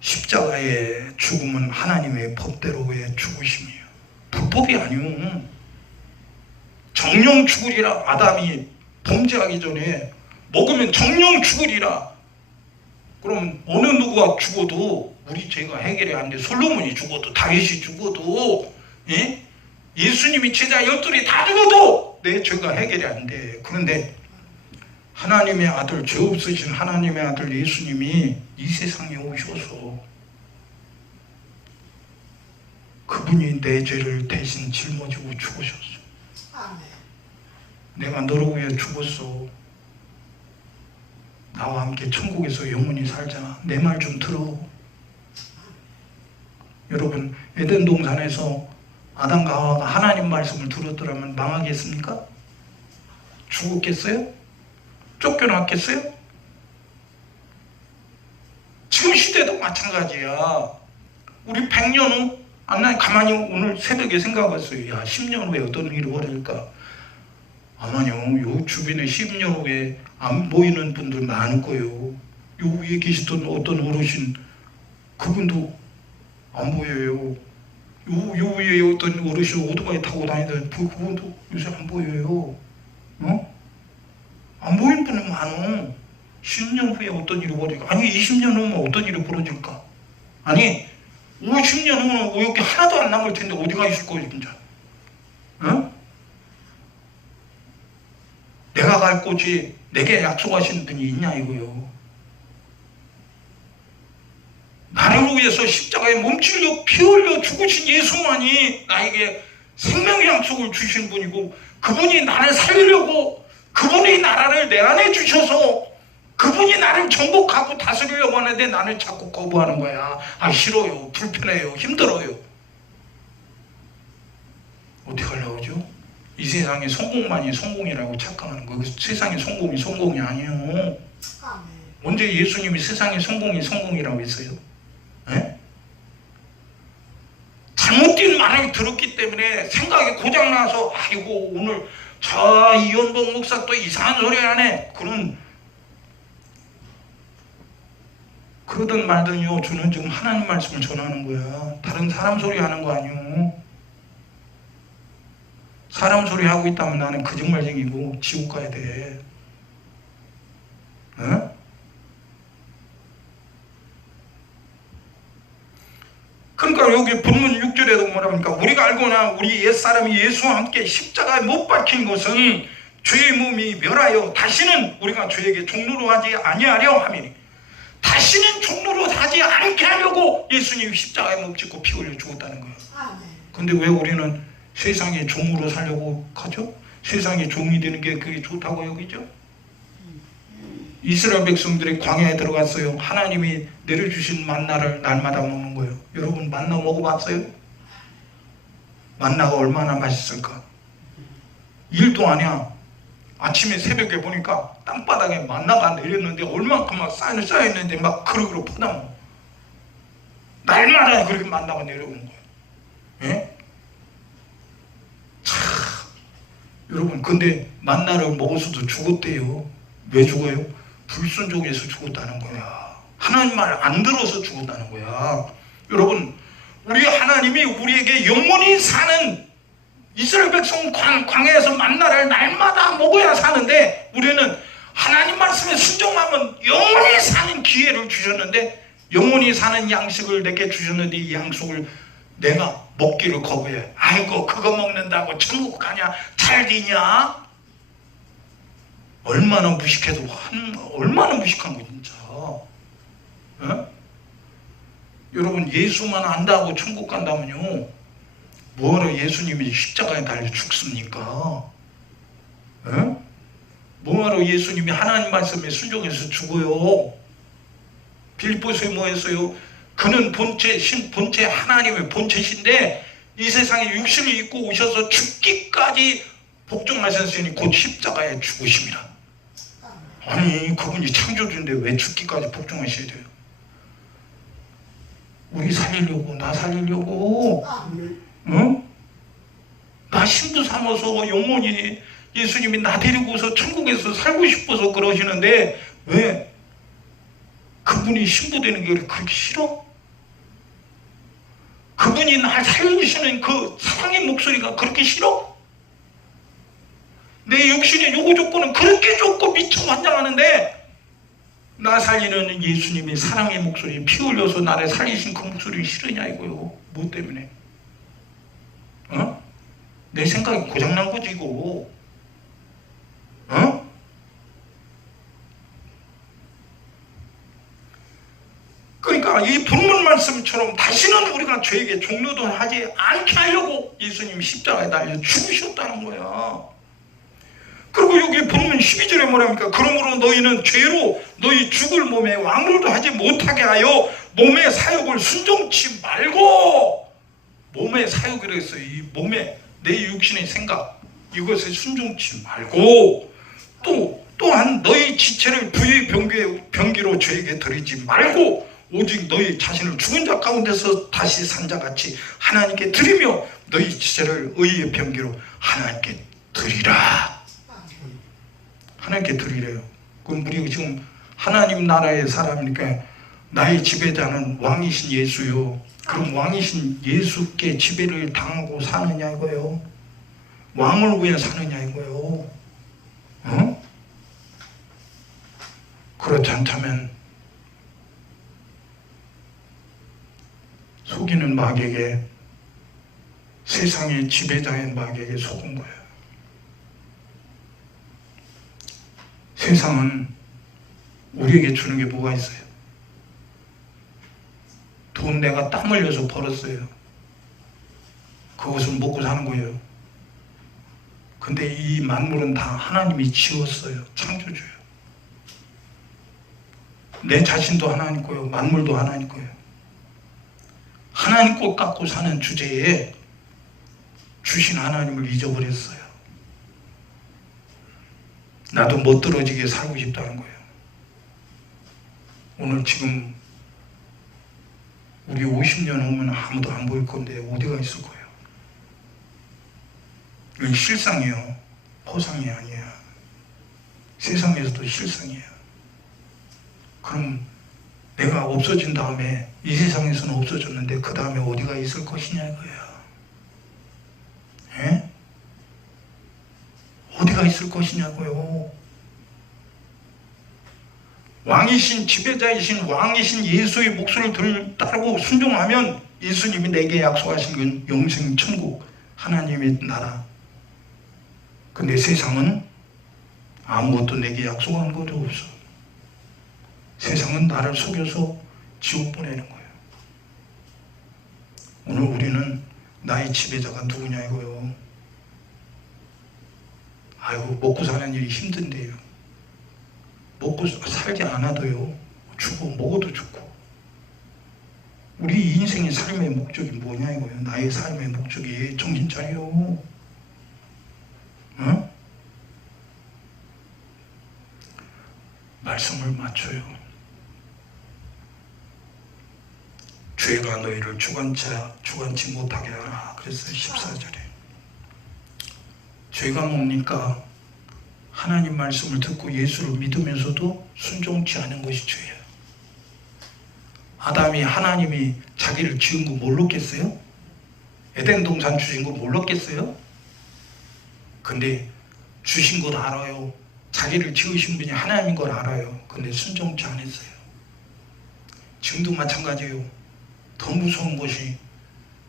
십자가의 죽음은 하나님의 법대로의 죽으심이에요. 불법이 아니요. 정령 죽으리라. 아담이 범죄하기 전에 먹으면 정령 죽으리라. 그러면 어느 누구가 죽어도 우리 죄가 해결이 안 돼. 솔로몬이 죽어도, 다윗이 죽어도, 예? 예수님이 제자 12이 다 죽어도 내 죄가 해결이 안 돼. 그런데 하나님의 아들, 죄 없으신 하나님의 아들 예수님이 이 세상에 오셔서 그분이 내 죄를 대신 짊어지고 죽으셨어. 아멘. 내가 너를 위해 죽었어. 나와 함께 천국에서 영원히 살자. 내 말 좀 들어. 여러분, 에덴 동산에서 아담과 하와가 하나님 말씀을 들었더라면 망하겠습니까? 죽었겠어요? 쫓겨났겠어요? 지금 시대도 마찬가지야. 우리 100년 후, 난 가만히 오늘 새벽에 생각했어요. 야, 10년 후에 어떤 일이 벌어질까? 아마요, 요 주변에 10년 후에 안 보이는 분들 많을 거예요. 요 위에 계시던 어떤 어르신, 그분도 안 보여요. 요 위에 어떤 어르신 오토바이 타고 다니던 그분도 요새 안 보여요. 어? 안 보이는 분은 많어. 10년 후에 어떤 일이 벌어질까? 아니 20년 후면 어떤 일이 벌어질까? 아니 50년 후는 여기 하나도 안 남을 텐데 어디가 있을 거예요 진짜? 어? 내가 갈 곳이 내게 약속하신 분이 있냐 이거요. 나를 위해서 십자가에 몸찔려 피 흘려 죽으신 예수만이 나에게 생명의 약속을 주신 분이고, 그분이 나를 살리려고, 그분이 나라를 내 안에 주셔서 그분이 나를 정복하고 다스리려고 하는데 나는 자꾸 거부하는 거야. 아, 싫어요, 불편해요, 힘들어요. 어떻게 하려고 하죠? 이 세상의 성공만이 성공이라고 착각하는 거. 세상의 성공이 성공이 아니에요. 아멘. 언제 예수님이 세상의 성공이 성공이라고 했어요? 에? 잘못된 말을 들었기 때문에 생각이 고장나서 아이고 오늘 저 이현복 목사 또 이상한 소리 하네. 그러든 말든요, 저는 지금 하나님 말씀을 전하는 거야. 다른 사람 소리 하는 거 아니요. 사람 소리 하고 있다면 나는 거짓말쟁이고 지옥 가야 돼. 어? 그러니까 여기 본문 6절에도 뭐라니까, 우리가 알거나 우리 옛사람이 예수와 함께 십자가에 못 박힌 것은 죄의 몸이 멸하여 다시는 우리가 죄에게 종로로 하지 아니하려 함이니, 다시는 종로로 하지 않게 하려고 예수님이 십자가에 못 짓고 피 흘려 죽었다는 거예요. 근데 왜 우리는 세상의 종으로 살려고 하죠? 세상의 종이 되는 게 그게 좋다고 여기죠? 이스라엘 백성들이 광야에 들어갔어요. 하나님이 내려주신 만나를 날마다 먹는 거예요. 여러분 만나 먹어봤어요? 만나가 얼마나 맛있을까? 일도 아니야. 아침에 새벽에 보니까 땅바닥에 만나가 내렸는데 얼만큼 막 쌓여있는데 막 그릇으로 퍼담아. 날마다 그렇게 만나가 내려오는 거예요. 예? 참, 여러분 근데 만나를 먹어서도 죽었대요. 왜 죽어요? 불순종해서 죽었다는 거야. 하나님 말 안 들어서 죽었다는 거야. 여러분, 우리 하나님이 우리에게 영원히 사는 이스라엘 백성 광야에서 만나를 날마다 먹어야 사는데, 우리는 하나님 말씀에 순종하면 영원히 사는 기회를 주셨는데, 영원히 사는 양식을 내게 주셨는데 이 양식을 내가 먹기를 거부해. 아이고, 그거 먹는다고 천국 가냐, 잘 되냐? 얼마나 무식해도 얼마나 무식한 거 진짜. 어? 여러분, 예수만 안다고 천국 간다면요, 뭐하러 예수님이 십자가에 달려 죽습니까? 어? 뭐하러 예수님이 하나님 말씀에 순종해서 죽어요? 빌립보서에 뭐 했어요? 그는 본체 하나님의 본체신데 이 세상에 육신을 입고 오셔서 죽기까지 복종하셨으니 곧 십자가에 죽으심이라. 아니, 그분이 창조주인데 왜 죽기까지 복종하셔야 돼요? 우리 살리려고, 나 살리려고, 응? 나 신부 삼아서 영원히 예수님이 나 데리고서 천국에서 살고 싶어서 그러시는데 왜 그분이 신부 되는 게 그렇게 싫어? 그분이 날 살리시는 그 사랑의 목소리가 그렇게 싫어? 내 육신의 요구 조건은 그렇게 좋고 미쳐 환장하는데 나 살리는 예수님이 사랑의 목소리, 피 흘려서 나를 살리신 그 목소리 싫으냐 이거요. 뭐 때문에? 어? 내 생각이 고장난 거지 이거. 어? 그러니까 이 본문 말씀처럼 다시는 우리가 죄에게 종노동하지 않게 하려고 예수님이 십자가에 달려 죽으셨다는 거야. 그리고 여기 본문 12절에 뭐랍니까? 그러므로 너희는 죄로 너희 죽을 몸에 왕노도 하지 못하게 하여 몸의 사욕을 순종치 말고, 몸의 사욕이라 했어요. 이 몸에 내 육신의 생각 이것에 순종치 말고, 또한 너희 지체를 부의 병기로 죄에게 드리지 말고 오직 너희 자신을 죽은 자 가운데서 다시 산 자같이 하나님께 드리며 너희 지체를 의의 병기로 하나님께 드리라. 하나님께 드리래요. 그럼 우리 지금 하나님 나라의 사람이니까 나의 지배자는 왕이신 예수요. 그럼 왕이신 예수께 지배를 당하고 사느냐 이거요. 왕을 위해 사느냐 이거요. 어? 그렇지 않다면 속이는 마귀에게, 세상의 지배자의 마귀에게 속은 거예요. 세상은 우리에게 주는 게 뭐가 있어요? 돈 내가 땀 흘려서 벌었어요. 그것을 먹고 사는 거예요. 근데 이 만물은 다 하나님이 지었어요. 창조주예요. 내 자신도 하나님 거예요. 만물도 하나님 거예요. 하나님 것 갖고 사는 주제에 주신 하나님을 잊어버렸어요. 나도 멋들어지게 살고 싶다는 거예요. 오늘 지금 우리 50년 후면 아무도 안 보일 건데 어디가 있을 거예요? 이건 실상이에요. 허상이 아니야. 세상에서도 실상이에요. 그럼 내가 없어진 다음에, 이 세상에서는 없어졌는데 그 다음에 어디가 있을 것이냐 이거야. 에? 어디가 있을 것이냐고요. 왕이신 지배자이신 왕이신 예수의 목소리를 따르고 순종하면 예수님이 내게 약속하신 건 영생 천국, 하나님의 나라. 근데 세상은 아무것도 내게 약속한 것도 없어. 세상은 나를 속여서 지옥 보내는 거예요. 오늘 우리는 나의 지배자가 누구냐 이거요. 아이고, 먹고 사는 일이 힘든데요. 먹고 살지 않아도요, 죽고 먹어도 죽고. 우리 인생의 삶의 목적이 뭐냐 이거예요. 나의 삶의 목적이 정신 차려. 어? 말씀을 맞춰요. 죄가 너희를 주관치 못하게 하라 그랬어요. 14절에. 죄가 뭡니까? 하나님 말씀을 듣고 예수를 믿으면서도 순종치 않은 것이 죄예요. 아담이 하나님이 자기를 지은 거 몰랐겠어요? 에덴 동산 주신 거 몰랐겠어요? 근데 주신 걸 알아요. 자기를 지으신 분이 하나님인 걸 알아요. 근데 순종치 않았어요. 지금도 마찬가지예요. 더 무서운 것이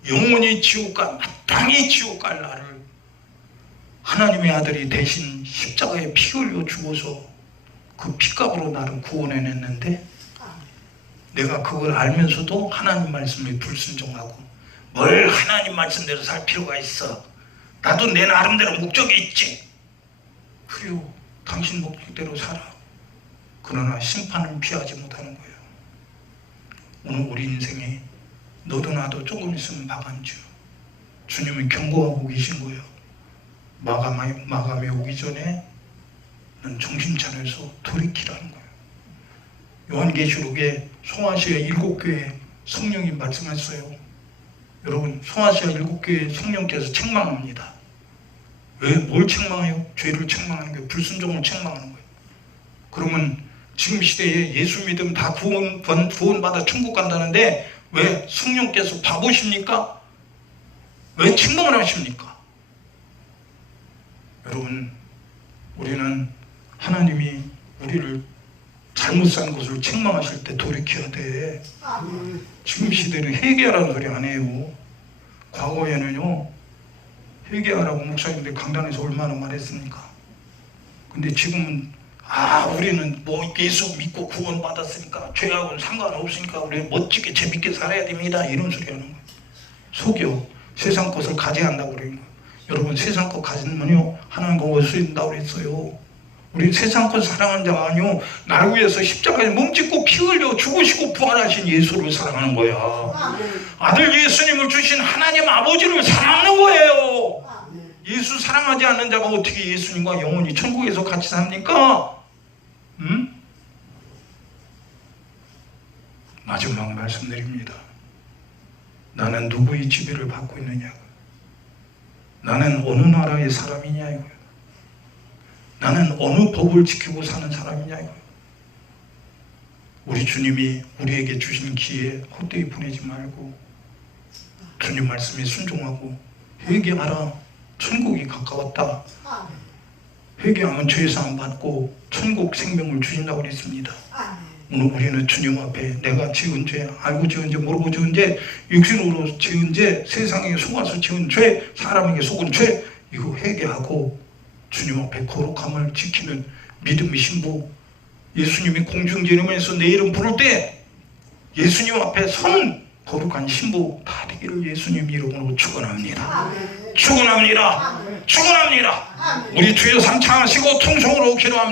영원히 지옥 갈, 마땅히 지옥 갈 나를 하나님의 아들이 대신 십자가에 피 흘려 죽어서 그 피값으로 나를 구원해냈는데 내가 그걸 알면서도 하나님 말씀에 불순종하고 뭘 하나님 말씀대로 살 필요가 있어. 나도 내 나름대로 목적이 있지. 그래요. 당신 목적대로 살아. 그러나 심판은 피하지 못하는 거예요. 오늘 우리 인생에 너도 나도 조금 있으면 마감주. 주님은 경고하고 계신 거예요. 마감이 오기 전에 넌 정신 차려서 돌이키라는 거예요. 요한계시록에 송아시아 7교회 성령이 말씀했어요. 여러분, 송아시아 7교회 성령께서 책망합니다. 왜? 뭘 책망해요? 죄를 책망하는 거예요. 불순종을 책망하는 거예요. 그러면 지금 시대에 예수 믿으면 다 구원받아 천국 간다는데 왜 성령께서 바보십니까? 왜 책망을 하십니까? 여러분, 우리는 하나님이 우리를 잘못 산 것을 책망하실 때 돌이켜야 돼. 지금 시대는 회개하라는 소리 안 해요. 과거에는요, 회개하라고 목사님들 강단에서 얼마나 말했습니까? 근데 지금은 우리는 뭐 예수 믿고 구원 받았으니까 죄하고는 상관없으니까 우리 멋지게 재밌게 살아야 됩니다. 이런 소리 하는 거예요. 속여. 세상 것을 가져야 한다고 그래요. 여러분, 세상 것 가지면요 하나님 거 쓰인다고 그랬어요. 우리 세상 것 사랑하는 자가 아니요 나를 위해서 십자가에 몸짓고 피 흘려 죽으시고 부활하신 예수를 사랑하는 거야. 아들 예수님을 주신 하나님 아버지를 사랑하는 거예요. 예수 사랑하지 않는 자가 어떻게 예수님과 영원히 천국에서 같이 삽니까? 응? 마지막 말씀드립니다. 나는 누구의 지배를 받고 있느냐? 나는 어느 나라의 사람이냐 이거예요. 나는 어느 법을 지키고 사는 사람이냐 이거예요. 우리 주님이 우리에게 주신 기회 헛되이 보내지 말고 주님 말씀에 순종하고 회개하라. 천국이 가까웠다. 회개하면 죄사함 받고 천국 생명을 주신다고 그랬습니다. 오늘 우리는 주님 앞에 내가 지은 죄, 알고 지은 죄, 모르고 지은 죄, 육신으로 지은 죄, 세상에 속아서 지은 죄, 사람에게 속은 죄, 이거 회개하고 주님 앞에 거룩함을 지키는 믿음의 신부, 예수님이 공중제림에서 내 이름 부를 때 예수님 앞에 선 거룩한 신부 다 되기를 예수님 이름으로 축원합니다. 축원합니다. 축원합니다. 우리 주여 삼창하시고 통성으로 기도합니다.